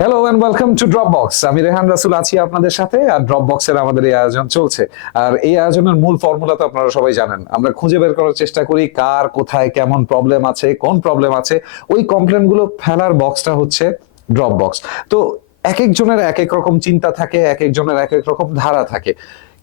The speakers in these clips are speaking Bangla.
Hello and welcome to Dropbox. আমি রেহান রাসুল আছি আপনাদের সাথে, আর ড্রপবক্সের আমাদের এই আয়োজন চলছে। আর এই আয়োজনের মূল ফর্মুলা তো আপনারা সবাই জানেন। আমরা খুঁজে বের করার চেষ্টা করি কার কোথায় কেমন প্রবলেম আছে, কোন প্রবলেম আছে। ওই কমপ্লেন গুলো ফেলার বক্সটা হচ্ছে ড্রপবক্স। তো এক একজনের এক এক রকম চিন্তা থাকে, এক একজনের এক এক রকম ধারা থাকে।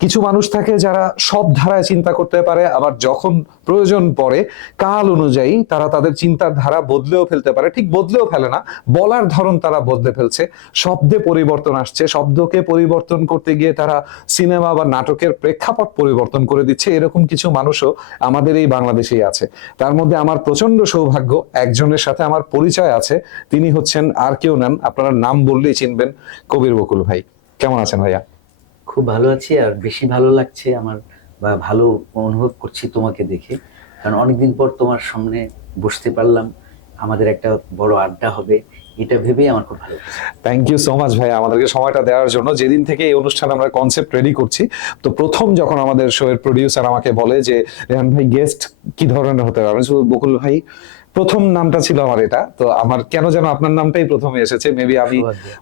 কিছু মানুষ থাকে যারা সব ধারায় চিন্তা করতে পারে, আবার যখন প্রয়োজন পড়ে কাল অনুযায়ী তারা তাদের চিন্তার ধারা বদলেও ফেলতে পারে। ঠিক বদলেও ফেলে না, বলার ধরন তারা বদলে ফেলছে। শব্দে পরিবর্তন আসছে, শব্দকে পরিবর্তন করতে গিয়ে তারা সিনেমা বা নাটকের প্রেক্ষাপট পরিবর্তন করে দিচ্ছে। এরকম কিছু মানুষও আমাদের এই বাংলাদেশেই আছে। তার মধ্যে আমার প্রচন্ড সৌভাগ্য, একজনের সাথে আমার পরিচয় আছে। তিনি হচ্ছেন আর কেউ নেন, আপনারা নাম বললেই চিনবেন, কবির বকুল ভাই। কেমন আছেন ভাইয়া? খুব ভালো আছি, আর বেশি ভালো লাগছে আমার, বা ভালো অনুভব করছি তোমাকে দেখে। কারণ অনেকদিন পর তোমার সামনে বসতে পারলাম, আমাদের একটা বড় আড্ডা হবে, এটা ভেবেই আমার খুব ভালো লাগছে। থ্যাংক ইউ সো মাচ ভাই আমাদেরকে সময়টা দেওয়ার জন্য। যেদিন থেকে এই অনুষ্ঠান আমরা কনসেপ্ট রেডি করছি, তো প্রথম যখন আমাদের শো এর প্রোডিউসার আমাকে বলে যে রেহান ভাই গেস্ট কি ধরনের হতে পারে, আমি শুধু বকুল ভাই, প্রথম নামটা ছিল আমার এটা, তো আমার কেন যেন আপনার নামটাই প্রথমে এসেছে। মেবি আমি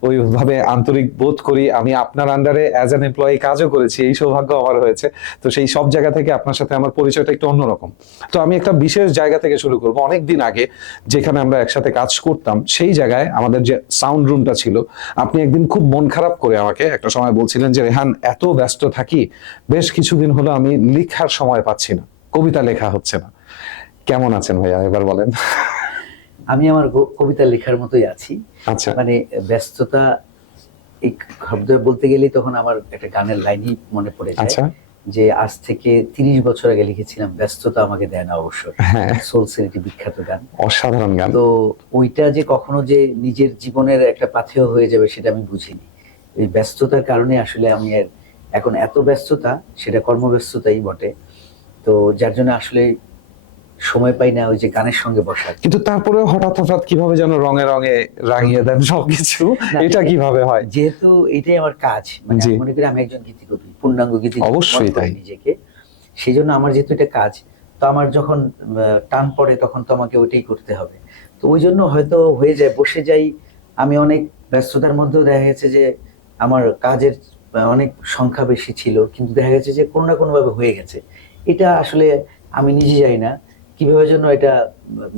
ওইভাবে আন্তরিক বোধ করি, আমি আপনার আন্ডারে অ্যাজ অ্যান এমপ্লয়ি কাজও করেছি, এই সৌভাগ্য আমার হয়েছে। তো সেই সব জায়গা থেকে আপনার সাথে আমার পরিচয়টা একটু অন্যরকম। তো আমি একটা বিশেষ জায়গা থেকে শুরু করবো। অনেকদিন আগে যেখানে আমরা একসাথে কাজ করতাম, সেই জায়গায় আমাদের যে সাউন্ড রুমটা ছিল, আপনি একদিন খুব মন খারাপ করে আমাকে একটা সময় বলছিলেন যে রেহান, এত ব্যস্ত থাকি, বেশ কিছুদিন হলো আমি লেখার সময় পাচ্ছি না, কবিতা লেখা হচ্ছে না। কেমন আছেন ভাইয়া এবার বলেন? আমি আমার কবিতা লেখার মতোই আছি। আচ্ছা, মানে ব্যস্ততা, এই শব্দ বলতে গেলেই তখন আমার একটা গানের লাইনই মনে পড়ে যায়, আচ্ছা, যে আজ থেকে 30 বছর আগে লিখেছিলাম, ব্যস্ততা আমাকে দেয় না অবসর। হ্যাঁ, সোলসের একটি বিখ্যাত গান। অসাধারণ গান। তো ওইটা যে কখনো যে নিজের জীবনের একটা পাথেয় হয়ে যাবে সেটা আমি বুঝিনি। এই ব্যস্ততার কারণে আসলে আমি এখন এত ব্যস্ততা, সেটা কর্মব্যস্ততাই বটে। তো যার জন্য আসলে সময় পাই না ওই যে গানের সঙ্গে বসার। কিন্তু তারপরে হঠাৎ হঠাৎ কিভাবে যেন রঙে রঙে রাঙিয়ে দেন সবকিছু, না, এটা কিভাবে হয়? যেহেতু এটাই আমার কাজ, মানে জি, আমি মনে করি আমি একজন গীতিকবি, পূর্ণাঙ্গ গীতিকবি অবশ্যই মনে করি তাই। নিজেকে। সেই জন্য আমার যেহেতু এটা কাজ, তো আমার যখন টান পড়ে তখন তো আমাকে ওইটাই করতে হবে। তো ওই জন্য হয়তো হয়ে যায়, বসে যাই। আমি অনেক ব্যস্ততার মধ্যেও দেখা গেছে যে আমার কাজের অনেক সংখ্যা বেশি ছিল, কিন্তু দেখা গেছে যে কোনো না কোনো ভাবে হয়ে গেছে। এটা আসলে আমি নিজে জানি না কিভাবে জন্য এটা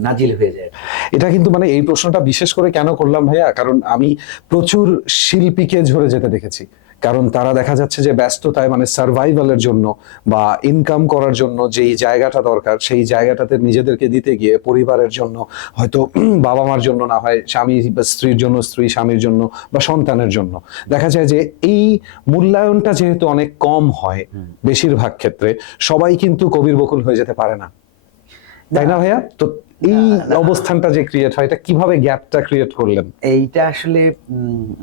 নাজিল হয়ে যায়। এটা কিন্তু মানে এই প্রশ্নটা বিশেষ করে কেন করলাম ভাইয়া, কারণ আমি প্রচুর শিল্পীকে ঝরে যেতে দেখেছি। কারণ তারা দেখা যাচ্ছে যে ব্যস্ততায়, মানে সার্ভাইভালের জন্য বা ইনকাম করার জন্য যেই জায়গাটা দরকার, সেই জায়গাটাতে নিজেদেরকে দিতে গিয়ে পরিবারের জন্য, হয়তো বাবা মার জন্য না হয় স্বামী বা স্ত্রীর জন্য, স্ত্রী স্বামীর জন্য, বা সন্তানের জন্য, দেখা যায় যে এই মূল্যায়নটা যেহেতু অনেক কম হয় বেশিরভাগ ক্ষেত্রে, সবাই কিন্তু কবির বকুল হয়ে যেতে পারে না, তাই না ভাইয়া? তো এই অবস্থানটা যে ক্রিয়েট হয়, এটা কিভাবে গ্যাপটা ক্রিয়েট করলেন? এইটা আসলে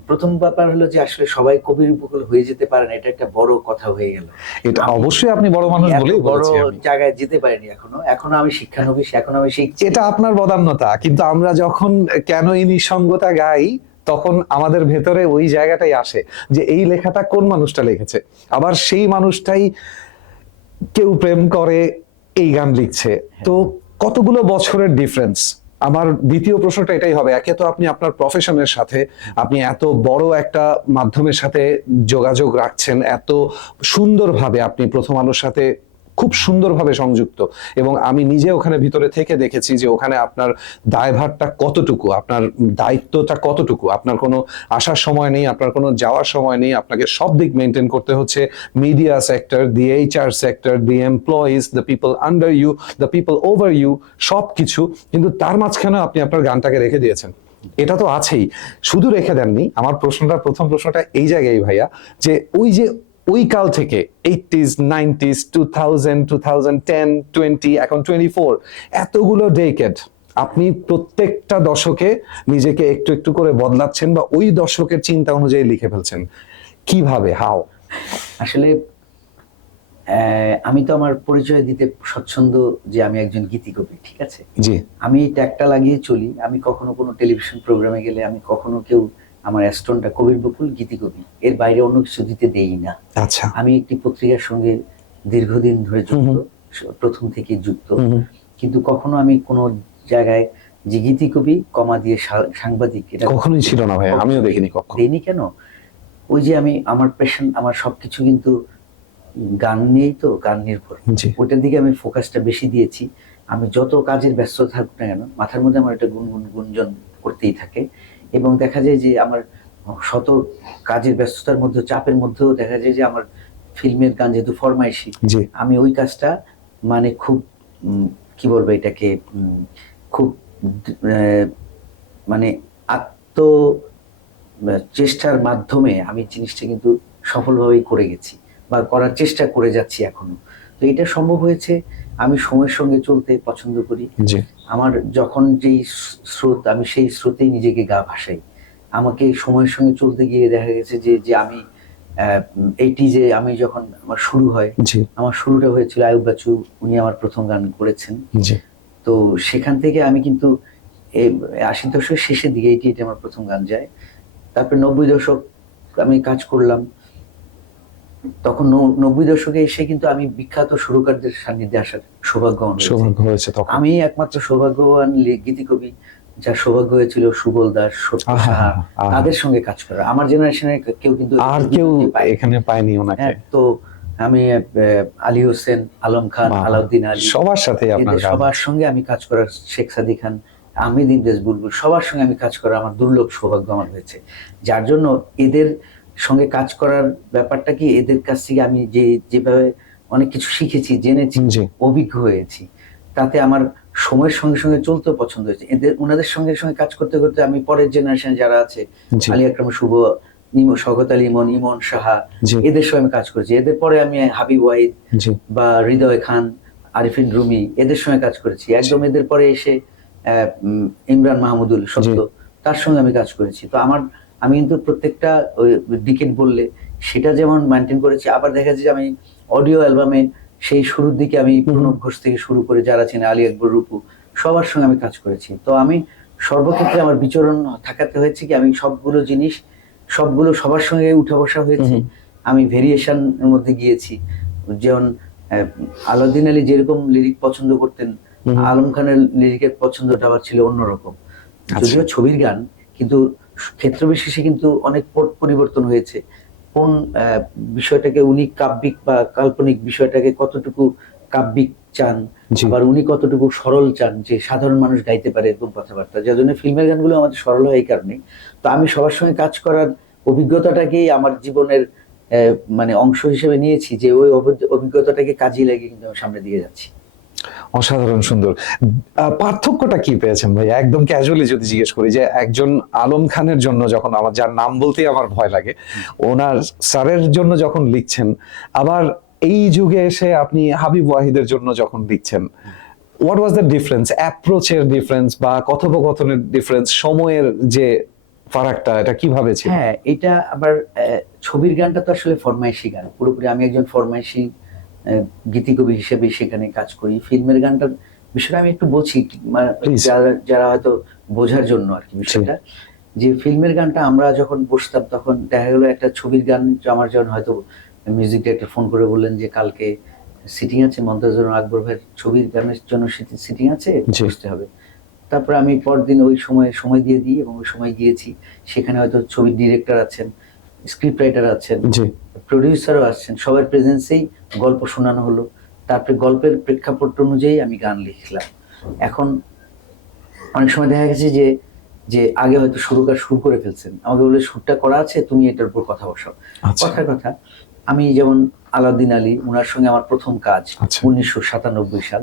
প্রথম ব্যাপার হলো যে আসলে সবাই কবির বকুল হয়ে যেতে পারে না, এটা একটা বড় কথা হয়ে গেল। এটা আমি অবশ্যই আপনি বড় মানুষ এত বলেই বড় বলেছি আমি। জায়গায় যেতে পারিনি এখনো আমি শিক্ষানবিশ, এখনো আমি শিখছি। এটা আপনার বদান্যতা, কিন্তু আমরা যখন কেন এই নিঃসঙ্গতা গাই, তখন আমাদের ভেতরে ওই জায়গাটাই আসে যে এই লেখাটা কোন মানুষটা লিখেছে। আবার সেই মানুষটাই কেউ প্রেম করে, এই গান লিখছে। তো কতগুলো বছরের ডিফারেন্স। আমার দ্বিতীয় প্রশ্নটা এটাই হবে, একে তো আপনি আপনার প্রফেশনের সাথে, আপনি এত বড় একটা মাধ্যমের সাথে যোগাযোগ রাখছেন, এত সুন্দরভাবে আপনি প্রথম আলোর সাথে খুব সুন্দরভাবে সংযুক্ত, এবং আমি নিজে ওখানে ভিতরে থেকে দেখেছি যে ওখানে আপনার দায়ভারটা কতটুকু, আপনার দায়িত্বটা কতটুকু। আপনার কোনো আসার সময় নেই, আপনার কোনো যাওয়ার সময় নেই, আপনাকে সব দিক মেনটেন করতে হচ্ছে। Media sector, the HR sector, the employees, the people under you, the people over you, সবকিছু। কিন্তু তার মাঝখানে আপনি আপনার গানটাকে রেখে দিয়েছেন। এটা তো আছেই, শুধু রেখে দেননি। আমার প্রথম প্রশ্নটা এই জায়গায় ভাইয়া, যে ওই যে ওই কাল থেকে 80s 90s 2000 2010 20, এখন 24, এতগুলো ডেকেড আপনি প্রত্যেকটা দশকে নিজেকে একটু একটু করে বদলাচ্ছেন, বা ওই দশকের চিন্তা অনুযায়ী লিখে ফেলছেন। কিভাবে, হাউ? আসলে আমি তো আমার পরিচয় দিতে স্বচ্ছন্দ যে আমি একজন গীতিকবি, ঠিক আছে। জি, আমি ট্যাগটা লাগিয়ে চলি। আমি কখনো কোনো টেলিভিশন প্রোগ্রামে গেলে আমি কখনো আমার অ্যাস্টনটা কবির বকুল গীতিকবি, এর বাইরে অন্য কিছু দিতে দেই না। আচ্ছা, আমি একটি পত্রিকার সঙ্গে দীর্ঘদিন ধরে যুক্ত, প্রথম থেকে যুক্ত। কিন্তু কখনো আমি কোনো জায়গায় যে গীতি কবি কমা দিয়ে সাংবাদিক, এটা কখনোই ছিল না ভাই, আমিও দেখিনি কখনো। দেইনি কেন? ওই যে আমি আমার পেশন, আমার সবকিছু কিন্তু গান নিয়েই তো, গান নির্ভর, জি ওটার দিকে আমি ফোকাসটা বেশি দিয়েছি। আমি যত কাজের ব্যস্ত থাকুক না কেন, মাথার মধ্যে আমার একটা গুনজন করতেই থাকে। এবং দেখা যায় যে আমার শত কাজের ব্যস্ততার মধ্যে, চাপের মধ্যেও দেখা যায় যে আমার ফিল্মের গান যেহেতু ফরমাইশি, জি আমি ওই কাজটা মানে খুব কি বলবো এটাকে, খুব মানে আত্ম চেষ্টার মাধ্যমে আমি জিনিসটা কিন্তু সফলভাবেই করে গেছি বা করার চেষ্টা করে যাচ্ছি এখনো। তো এটা সম্ভব হয়েছে, আমি সময়ের সঙ্গে চলতে পছন্দ করি। জি আমার যখন যেই স্রোত, আমি সেই স্রোতেই নিজেকে গা ভাসাই। আমাকে সময়ের সঙ্গে চলতে গিয়ে দেখা গেছে যে যে আমি এইটি যে আমি যখন আমার শুরু হয়, জি আমার শুরুটা হয়েছিল আয়ুব বাচ্চু, উনি আমার প্রথম গান করেছেন। জি তো সেখান থেকে আমি কিন্তু ৮০ দশকের শেষের দিকে এইটি আমার প্রথম গান যায়। তারপরে ৯০ দশক আমি কাজ করলাম। তখন ৯০ দশকে এসে কিন্তু আমি বিখ্যাত সুরকারদের সান্নিধ্যে আসার সৌভাগ্য আমার হয়েছে। সৌভাগ্য হয়েছে তখন। আমি একমাত্র সৌভাগ্যবান গীতি কবি যার সৌভাগ্য হয়েছিল সুবল দাস, সত্য সাহা, তাদের সঙ্গে কাজ করা। আমার জেনারেশনের কেউ কিন্তু আর কেউ এখানে পায়নি ওনাকে। তো আমি আলী হোসেন, আলম খান, আলাউদ্দিন আলী, সবার সাথে আপনার এদের সবার সঙ্গে আমি কাজ করার, শেখ সাদী খান, আহমেদ ইমতিয়াজ বুলবুল, সবার সঙ্গে আমি কাজ করার আমার দুর্লভ সৌভাগ্য আমার হয়েছে। যার জন্য এদের সঙ্গে কাজ করার ব্যাপারটা কি, এদের কাছ থেকে আমি যেভাবে অনেক কিছু শিখেছি, জেনেছি, অভিজ্ঞ হয়েছি, তাতে আমার সময়ের সঙ্গে সঙ্গে চলতেও পছন্দ হয়েছে। ওনাদের সঙ্গে সঙ্গে কাজ করতে করতে আমি পরের জেনারেশন যারা আছে, আলী আকরাম শুভ, শওকত আলী ইমন, ইমন সাহা, এদের সঙ্গে আমি কাজ করেছি। এদের পরে আমি হাবিব ওয়াহিদ বা হৃদয় খান, আরিফিন রুমি, এদের সঙ্গে কাজ করেছি। একদম এদের পরে এসে ইমরান মাহমুদুল সত্য, তার সঙ্গে আমি কাজ করেছি। তো আমি কিন্তু প্রত্যেকটা ডিকেট বললে সেটা যেমন মেনটেন করেছি, আবার দেখা যাচ্ছে যে আমি অডিও অ্যালবামে সেই শুরুর দিকে আমি প্রণব ঘোষ থেকে শুরু করে যারা ছিলেন, আলী আকবর, রূপু, সবার সঙ্গে আমি কাজ করেছি। তো আমি সর্বক্ষেত্রে আমার বিচরণ থাকাতে হয়েছে কি, আমি সবগুলো সবার সঙ্গে উঠা বসা হয়েছে। আমি ভেরিয়েশনের মধ্যে গিয়েছি। যেমন আলাউদ্দিন আলী যেরকম লিরিক পছন্দ করতেন, আলম খানের লিরিকের পছন্দটা আবার ছিল অন্যরকম। যদিও ছবির গান, কিন্তু ক্ষেত্র বিশেষে কিন্তু অনেক পরিবর্তন হয়েছে। কোন বিষয়টাকে উনি কাব্যিক বা কাল্পনিক বিষয়টাকে কতটুকু কাব্যিক চান, আবার উনি কতটুকু সরল চান, যে সাধারণ মানুষ গাইতে পারে এরকম কথাবার্তা। যার জন্য ফিল্মের গানগুলো আমাদের সরল হয় এই কারণে। তো আমি সবার সঙ্গে কাজ করার অভিজ্ঞতাটাকেই আমার জীবনের মানে অংশ হিসেবে নিয়েছি, যে ওই অভিজ্ঞতাটাকে কাজে লাগিয়ে কিন্তু আমি সামনের দিকে যাচ্ছি। অসাধারণ সুন্দর। পার্থক্যটা কি পেয়েছেন ভাই, একদম ক্যাজুয়ালি যদি জিজ্ঞেস করি, যে একজন আলম খানের জন্য যখন, আমার যার নাম বলতেই আমার ভয় লাগে, ওনার স্যারের জন্য যখন লিখছেন, আবার এই যুগে এসে আপনি হাবিব ওয়াহিদের জন্য যখন লিখছেন, হোয়াট ওয়াজ দ্য ডিফারেন্স, অ্যাপ্রোচের ডিফারেন্স বা কথোপকথনের ডিফারেন্স, সময়ের যে ফারাকটা, এটা কিভাবে ছিল? হ্যাঁ, এটা আবার ছবির গানটা তো আসলে ফরমাইশি গান, পুরোপুরি আমি একজন ফরমাইশি গীতি কবি হিসেবে সেখানে কাজ করি। ফিল্মের গানটার বিষয়টা আমি একটু বলছি, যারা হয়তো বোঝার জন্য আর কি বিষয়টা, যে ফিল্মের গানটা আমরা যখন বসতাম তখন দেখা গেলো একটা ছবির গান আমার যখন হয়তো মিউজিক ডিরেক্টর ফোন করে বললেন যে কালকে সিটিং আছে, মমতাজ আকবর ভাইয়ের ছবির গানের জন্য সিটিং আছে, বসতে হবে। তারপরে আমি পরদিন ওই সময় দিয়ে দিই, এবং ওই সময় গিয়েছি। সেখানে হয়তো ছবির ডিরেক্টর আছেন, স্ক্রিপ্ট রাইটার আছেন, প্রডিউসারও আসছেন, সবার প্রেজেন্সেই গল্প শোনানো হলো। তারপরে গল্পের প্রেক্ষাপট অনুযায়ী আমি গান লিখলাম। এখন অনেক সময় দেখা গেছে যে যে আগে হয়তো শুরু করে ফেলছেন, আমাকে বলে সুরটা করা আছে, তুমি এটার উপর কথা বসাও। কথার কথা, আমি যেমন আলাউদ্দিন আলী, ওনার সঙ্গে আমার প্রথম কাজ 1997 সাল,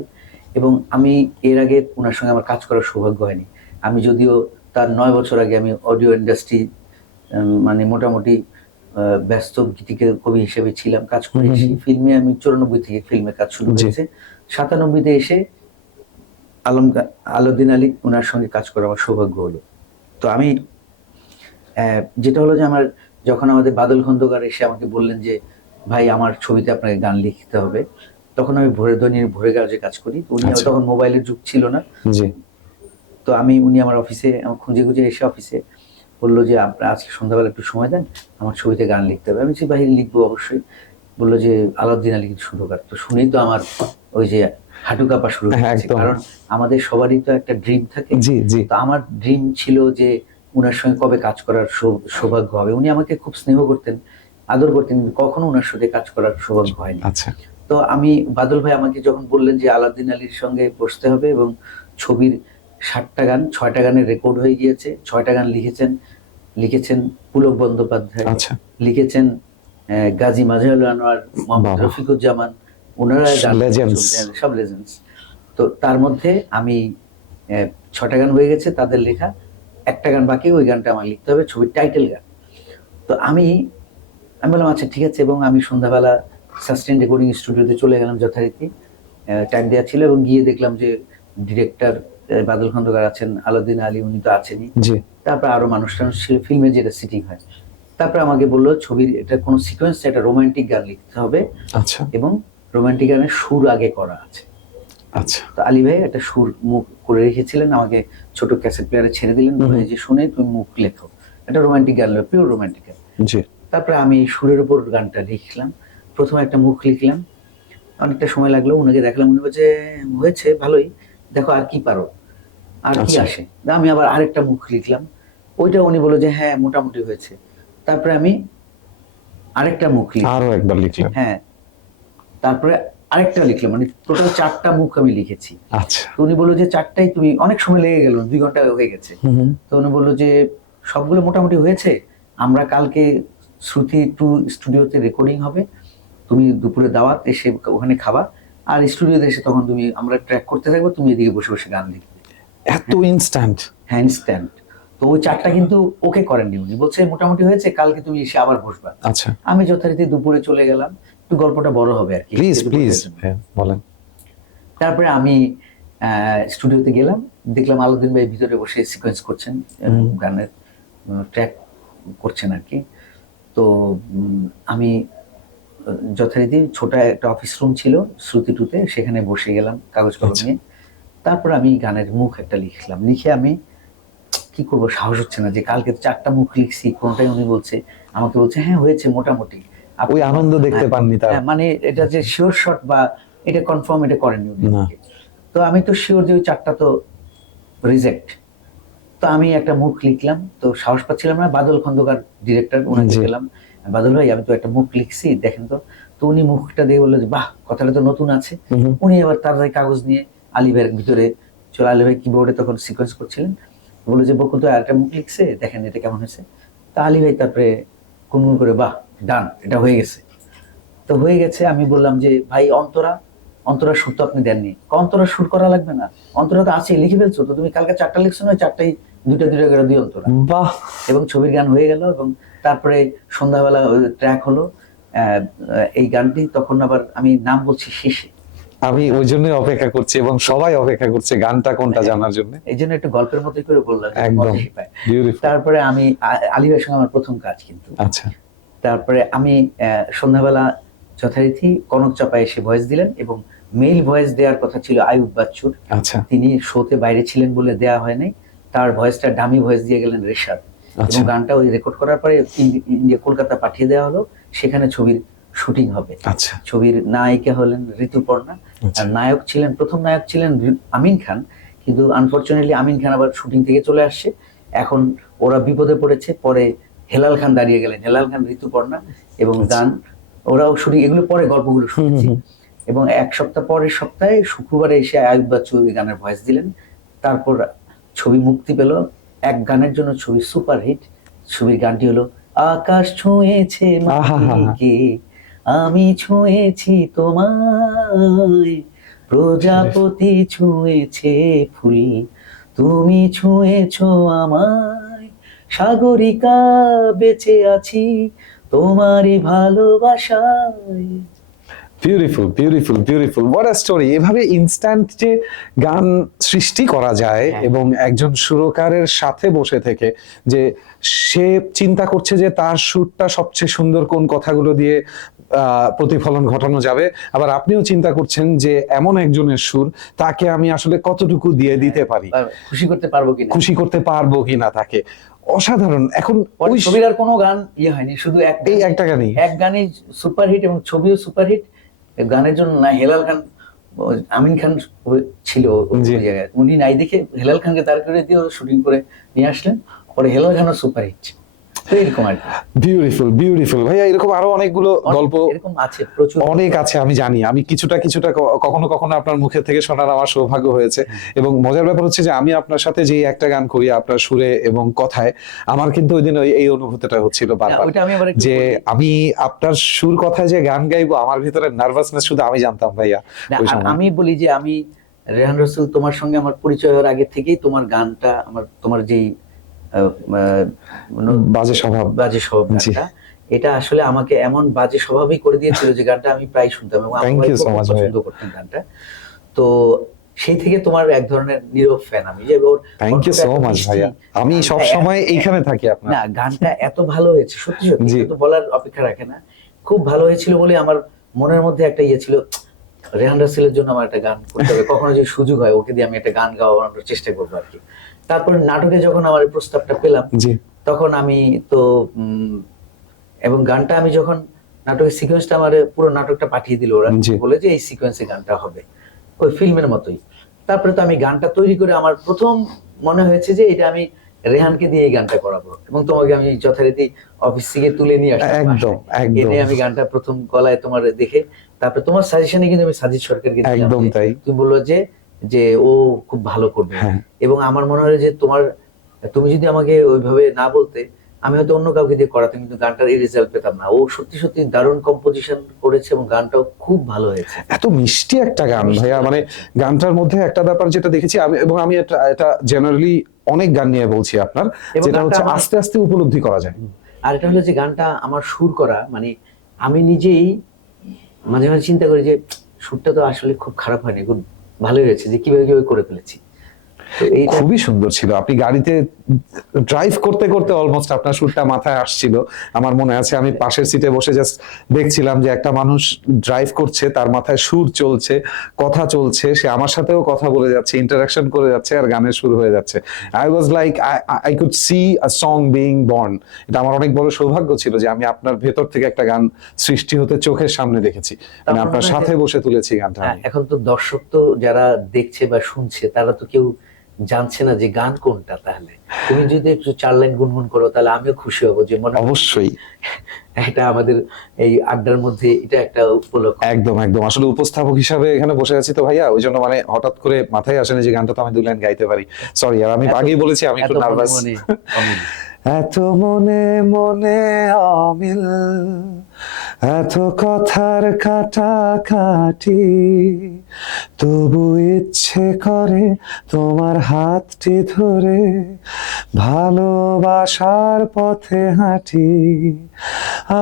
এবং আমি এর আগে ওনার সঙ্গে আমার কাজ করার সৌভাগ্য হয়নি। আমি যদিও তার 9 বছর আগে আমি অডিও ইন্ডাস্ট্রি মানে মোটামুটি ব্যস্ত গীতিকে কবি হিসেবে ছিলাম, কাজ করেছি। ফিল্মে আমি 94 থেকে ফিল্মে কাজ শুরু হয়েছে। 97-তে এসে আলাউদ্দিন আলী ওনার সঙ্গে কাজ করার আমার সৌভাগ্য হলো। তো আমি যেটা হলো যে আমার যখন আমাদের বাদল খন্দকার এসে আমাকে বললেন যে ভাই আমার ছবিতে আপনাকে গান লিখতে হবে, তখন আমি ভোরে কাজে কাজ করি। উনি তখন মোবাইলের যুগ ছিল না। তো উনি আমার অফিসে খুঁজে এসে অফিসে বললো যে আপনার আজকে সন্ধ্যাবেলা একটু সময় দেন, আমার ছবিতে গান লিখতে হবে। আমি বাহিরে লিখবো অবশ্যই। বললো যে আলাউদ্দিন আলী কিন্তু সুরকার। তো শুনেই তো আমার ওই যে হাঁটু কাঁপা শুরু হয়ে হ্যাঁ, গেছে। একদম। কারণ আমাদের সবারই তো একটা ড্রিম থাকে। জি জি। তো আমার ড্রিম ছিল যে উনার সঙ্গে কবে কাজ করার সৌভাগ্য হবে। উনি আমাকে খুব স্নেহ করতেন, আদর করতেন, কিন্তু কখনো উনার সাথে কাজ করার সৌভাগ্য হয়নি। আচ্ছা তো আমি, বাদল ভাই আমাকে যখন বললেন যে আলাউদ্দিন আলীর সঙ্গে বসতে হবে এবং ছবির 60টা গান, 6টা গানের রেকর্ড হয়ে গিয়েছে, 6টা গান লিখেছেন পুলক বন্দ্যোপাধ্যায়, আচ্ছা। লিখেছেন গাজী মাজহারুল আনোয়ার, মোহাম্মদ বাবা। রফিকুজ্জামান, ওনারা গান লেজেন্ডস। সব লেজেন্ডস। তো তার মধ্যে আমি 6টা গান হয়ে গেছে তাদের লেখা, একটা গান বাকি, ওই গানটা আমার লিখতে হবে, ছবির টাইটেল গান। তো আমি বললাম আচ্ছা ঠিক আছে, এবং আমি সন্ধ্যাবেলা সাস্টেন রেকর্ডিং স্টুডিওতে চলে গেলাম যথারীতি, টাইম দেওয়া ছিল, এবং গিয়ে দেখলাম যে ডিরেক্টর বাদল খন্দকার আছেন, আলাউদ্দিন আলী উনি তো আছেনই, জি। তারপর আরো মানুষ টানুষ ছিল, ফিল্মের যেটা সিটিং হয়। তারপর আমাকে বললো ছবির এটা কোনো সিকোয়েন্স, একটা রোমান্টিক গান লিখতে হবে আচ্ছা এবং রোমান্টিক গানের সুর আগে করা আছে। আচ্ছা। তো আলী ভাই একটা সুর মুখ করে রেখেছিলেন, আমাকে ছোট ক্যাসেট প্লেয়ারে ছেড়ে দিলেন, বলে যে শুনে তুমি মুখ লেখো, একটা রোমান্টিক গান, পিওর রোমান্টিক গান। জি। তারপরে আমি সুরের উপর গানটা লিখলাম, প্রথমে একটা মুখ লিখলাম, অনেকটা সময় লাগলো, উনাকে দেখলাম, উনি বলছে হয়েছে ভালোই, দেখো আর কি পারো, আর কি আচ্ছা। আসে। আমি আবার আরেকটা মুখ লিখলাম, ওইটা উনি বললো যে হ্যাঁ মোটামুটি হয়েছে। তারপরে আমি আরেকটা মুখ লিখলাম, আরো একবার লিখলেন। হ্যাঁ, তারপরে আরেকটা লিখলাম, মানে টোটাল 4টা মুখ আমি লিখেছি। আচ্ছা। তো উনি বললো যে 4টাই তুমি, অনেক সময় লেগে গেল, 2 ঘন্টা হয়ে গেছে। তো উনি বললো যে সবগুলো মোটামুটি হয়েছে, আমরা কালকে শ্রুতি 2 স্টুডিওতে রেকর্ডিং হবে, তুমি দুপুরে দাওয়াত এসে ওখানে খাবা, আর স্টুডিওতে এসে তখন তুমি, আমরা ট্র্যাক করতে থাকবো, তুমি এদিকে বসে বসে গান লিখবে। এত ইনস্ট্যান্ট। Hand stand. তো ওই 4টা কিন্তু ওকে করেননি, উনি বলছে মোটামুটি হয়েছে, কালকে তুমি এসে আবার বসবা। আচ্ছা আমি যথারীতি দুপুরে চলে গেলাম, একটু গল্পটা বড় হবে আর কি, প্লিজ একটু প্লিজ বলতে চাই। বলেন। তারপরে আমি স্টুডিওতে গেলাম, দেখলাম আলাউদ্দিন ভাই ভিতরে বসে সিকোয়েন্স করছেন, গানের ট্র্যাক করছেন আর কি। তো আমি যথারীতি ছোট একটা অফিস রুম ছিল শ্রুতি 2-তে, সেখানে বসে গেলাম কাগজ কলম আচ্ছা। নিয়ে। তারপর আমি গানের মুখ একটা লিখলাম, লিখে আমি কি করবো, সাহস হচ্ছে না, যে কালকে 4টা মুখ লিখছি, কোনটাই উনি বলছে, আমাকে বলছে হ্যাঁ হয়েছে মোটামুটি। ওই আনন্দ দেখতে পাননি তার? হ্যাঁ, মানে এটা যে শিওর শট বা এটা কনফার্ম, এটা করেননি উনি না। আমাকে। তো আমি তো শিওর যে ওই 4টা তো রিজেক্ট। তো আমি একটা মুখ লিখলাম, তো সাহস পাচ্ছিলাম না, বাদল খন্দকার ডিরেক্টর, ওনাকে জি। গেলাম, বাদল ভাই আমি তো একটা মুখ লিখছি, দেখেন তো। তো উনি মুখটা দিয়ে বললো যে বাহ, কথাটা তো নতুন আছে। উনি এবার তাড়াতাড়ি কাগজ নিয়ে আলী ভাইয়ের ভিতরে চলে, আলী ভাই কিবোর্ডে তখন সিকোয়েন্স করছিলেন, বললো যে বকুল তো আরেকটা মুখ লিখছে, দেখেন এটা কেমন হয়েছে। তা আলী ভাই তারপরে গুনগুন করে বাহ ডান, এটা হয়ে গেছে। তো হয়ে গেছে, আমি বললাম যে ভাই অন্তরা সুর তো আপনি দেননি। অন্তরা সুর করা লাগবে না, অন্তরা তো আছে, লিখে ফেলছো তো, তুমি কালকে 4টা লিখছো না, 4টাই 2টা করে দিও অন্তরা। বাহ। এবং ছবির গান হয়ে গেল, এবং তারপরে সন্ধ্যাবেলা ট্র্যাক হলো এই গানটি। তখন আবার আমি নাম বলছি শেষে, আমি ওই জন্যই অপেক্ষা করছি এবং সবাই অপেক্ষা করছে গানটা কোনটা জানার জন্য। এই জন্য একটু গল্পের মতোই করে বললাম, একদম মজাই পায়। বিউটিফুল। তারপরে আমি আলী ভাইয়ের সঙ্গে আমার প্রথম কাজ কিন্তু। আচ্ছা তারপরে আমি সন্ধ্যাবেলা যথারীতি কনক চাপা এসে ভয়েস দিলেন, এবং মেইল ভয়েস দেওয়ার কথা ছিল আয়ুব বাচ্চুর, আচ্ছা তিনি শোতে বাইরে ছিলেন বলে দেয়া হয় নাই, তার ভয়েসটা ডামি ভয়েস দিয়ে গেলেন রেশাদ। এবং আচ্ছা গানটা ওই রেকর্ড করার পরে ইন্ডিয়া কলকাতা পাঠিয়ে দেওয়া হলো, সেখানে ছবির শুটিং হবে। আচ্ছা ছবির নায়িকা হলেন ঋতুপর্ণা, আচ্ছা। আর নায়ক ছিলেন, প্রথম নায়ক ছিলেন আমিন খান, কিন্তু আনফরচুনেটলি আমিন খান আবার শুটিং থেকে চলে আসছে, এখন ওরা বিপদে পড়েছে, পরে হেলাল খান দাঁড়িয়ে গেলেন, হেলাল খান, ঋতুপর্ণা, এবং গান ওরাও শুটিং, এগুলো পরে গল্পগুলো শুনেছি। এবং 1 সপ্তাহ পরের সপ্তাহে শুক্রবারে এসে আয়ুব বাচ্চু ওই গানের ভয়েস দিলেন। তারপর ছবি মুক্তি পেল, এক গানের জন্য ছবি সুপারহিট। ছবির গানটি হলো আকাশ ছুঁয়েছে মাটিকে, আমি ছুঁয়েছি তোমায়, প্রজাপতি ছুঁয়েছে ফুল, তুমি ছুঁয়েছো আমায়, সাগরিকা বেঁচে আছি তোমারই ভালোবাসায়। Beautiful beautiful beautiful, what a story. এভাবে ইনস্ট্যান্ট যে গান সৃষ্টি করা যায় এবং একজন সুরকারের সাথে বসে থেকে যে সে চিন্তা করছে যে তার সুরটা সবচেয়ে সুন্দর কোন কথাগুলো দিয়ে প্রতিফলন ঘটানো যাবে, আবার আপনিও চিন্তা করছেন যে এমন একজনের সুর তাকে আমি আসলে কতটুকু দিয়ে দিতে পারি, খুশি করতে পারবো কিনা, খুশি করতে পারবো কিনা তাকে। অসাধারণ। এখন ওই ছবির আর কোনো গান হয়নি, শুধু এই একটা গানই, এক গানই সুপারহিট, এবং ছবিও সুপারহিট। গানের জন্য না হেলাল খান আমিন খান ছিল ওই জি। জায়গায়, উনি নাই দেখে হেলাল খানকে দাঁড় করে দিয়ে শুটিং করে নিয়ে আসলেন, পরে হেলাল খানও সুপারহিট। তো এরকম আর কি। বিউটিফুল বিউটিফুল ভাইয়া, এরকম আরো অনেকগুলো গল্প এরকম আছে প্রচুর। অনেক আছে, আমি জানি। আমি কিছুটা কিছুটা কখনো কখনো আপনার মুখে থেকে শোনার আমার সৌভাগ্য হয়েছে। এবং মজার ব্যাপার হচ্ছে যে আমি আপনার সাথে যে একটা গান করি আপনার সুরে এবং কথায়, আমার কিন্তু ওই দিন এই অনুভূতিটা হচ্ছিল বারবার, ওইটা আমি আবার একটু যে বলি। আমি আপনার সুর কথায় যে গান গাইবো, আমার ভিতরে নার্ভাসনেস শুধু আমি জানতাম ভাইয়া না, ওই আর সময়। আমি বলি যে আমি রেহান রসুল, তোমার সঙ্গে আমার পরিচয় হওয়ার আগে থেকেই তোমার গানটা, আমার তোমার যেই বাজে স্বভাব। বাজে স্বভাব জি। গানটা, এটা আসলে আমাকে এমন বাজে স্বভাবই করে দিয়েছিল যে গানটা আমি প্রায় শুনতাম এবং আমার Thank you wife O so খুব much, পছন্দ করতেন গানটা। তো সেই থেকে তোমার এক ধরনের নীরব ফ্যান আমি, যে ওর থ্যাংক ইউ কণ্ঠটা সো এত মাচ মিষ্টি, ভাইয়া, আমি গানটা সব সময় এইখানে থাকি আপনার। না গানটা এত ভালো হয়েছে সত্যি সত্যি, জি। এটা তো বলার অপেক্ষা রাখে না। খুব ভালো হয়েছিল বলে আমার মনের মধ্যে একটা ইয়ে ছিল, রেহান রাসেলের জন্য আমার একটা গান করতে হবে, কখনো যদি সুযোগ হয় ওকে দিয়ে আমি একটা গান গাওয়ানোর চেষ্টা করবো আর কি। তারপর নাটকে যখন আমার এই প্রস্তাবটা পেলাম, জি। তখন আমি তো এবং গানটা আমি যখন নাটকের সিকোয়েন্সটা আমার পুরো নাটকটা পাঠিয়ে দিল ওরা, জি। বলে যে এই সিকোয়েন্সে গানটা হবে ওই ফিল্মের মতোই। তারপরে তো আমি গানটা তৈরি করে আমার প্রথম মনে হয়েছে যে এটা আমি রেহানকে দিয়ে এই গানটা করাবো, এবং তোমাকে আমি যথারীতি অফিস থেকে তুলে নিয়ে আসলাম একদম, বাসায়। একদম। এনে আমি গানটা প্রথম গলায় তোমার দেখে, তারপরে তোমার সাজেশনে কিন্তু আমি সাজিদ সরকারকে দিলাম, একদম যে তাই। তুমি বললো যে যে ও খুব ভালো করবে। হ্যাঁ। এবং আমার মনে হয় যে তুমি যদি আমাকে ওইভাবে না বলতে, আমি হয়তো অন্য কাউকে দিয়ে করাতাম, কিন্তু গানটার এই রেজাল্ট পেতাম না। ও সত্যি সত্যি দারুণ কম্পোজিশন করেছে এবং গানটাও খুব ভালো হয়েছে। এত মিষ্টি একটা গান মিষ্টি ভাইয়া, গান মানে হয়েছে। গানটার মধ্যে একটা ব্যাপার যেটা দেখেছি আমি, এবং আমি এটা জেনারেলি অনেক গান নিয়ে বলছি আপনার, এবং যেটা গানটা হচ্ছে আমার- আস্তে আস্তে উপলব্ধি করা যায়। আর এটা হলো যে গানটা আমার সুর করা, মানে আমি নিজেই মাঝে মাঝে চিন্তা করি যে সুরটা তো আসলে খুব খারাপ হয়নি, খুব ভালোই হয়েছে, যে কিভাবে কিভাবে করে ফেলেছি। তো এইটা খুবই সুন্দর ছিল। আপনি গাড়িতে ড্রাইভ করতে করতে অলমোস্ট আপনার সুরটা মাথায় আসছিল, আমার মনে আছে। আমি পাশের সিটে বসে জাস্ট দেখছিলাম যে একটা মানুষ ড্রাইভ করছে, তার মাথায় সুর চলছে, কথা চলছে, সে আমার সাথেও কথা বলে যাচ্ছে, ইন্টারাকশন করে যাচ্ছে, আর গানের শুরু হয়ে যাচ্ছে। I was like I could see a song being born. এটা আমার অনেক বড় সৌভাগ্য ছিল যে আমি আপনার ভেতর থেকে একটা গান সৃষ্টি হতে চোখের সামনে দেখেছি, মানে তারপর আপনার মনে হয় সাথে যে- বসে তুলেছি গানটা হ্যাঁ, আমি। এখন তো দর্শক তো যারা দেখছে বা শুনছে তারা তো কেউ জানছে না যে গান কোনটা। তাহলে তুমি যদি একটু 4 লাইন গুনগুন করো তাহলে আমিও খুশি হব, যে মনে হয় অবশ্যই। এটা আমাদের এই আড্ডার মধ্যে এটা একটা উপলক্ষ। একদম একদম, আসলে উপস্থাপক হিসাবে এখানে বসে আছি তো ভাইয়া, ওই জন্য মানে হঠাৎ করে মাথায় আসেনি যে গানটা তো আমি 2 লাইন গাইতে পারি। সরি, আর আমি আগেই বলেছি আমি একটু এত মনে নার্ভাস। মনে অমিল। এত মনে মনে অমিল, এত কথার কাটাকাটি, তবু ইচ্ছে করে তোমার হাতটি ধরে ভালোবাসার পথে হাঁটি।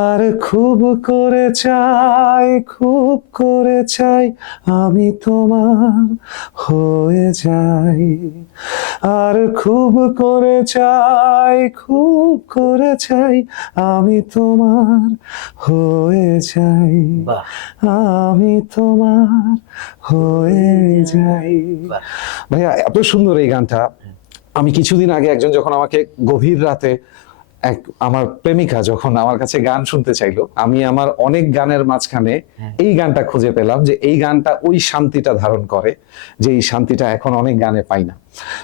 আর খুব করে চাই, খুব করে চাই আমি তোমার হয়ে যাই। আর খুব করে চাই, খুব করে চাই আমি তোমার হয়ে যাই। বাহ আমি তোমার হয়ে যাই। বাহ। ভাইয়া এত সুন্দর এই গানটা। আমি কিছুদিন আগে একজন যখন আমাকে গভীর রাতে আমার প্রেমিকা যখন আমার কাছে গান শুনতে চাইলো, আমি আমার অনেক গানের মাঝখানে এই গানটা খুঁজে পেলাম, যে এই গানটা ওই শান্তিটা ধারণ করে, যে এই শান্তিটা এখন অনেক গানে পাই না।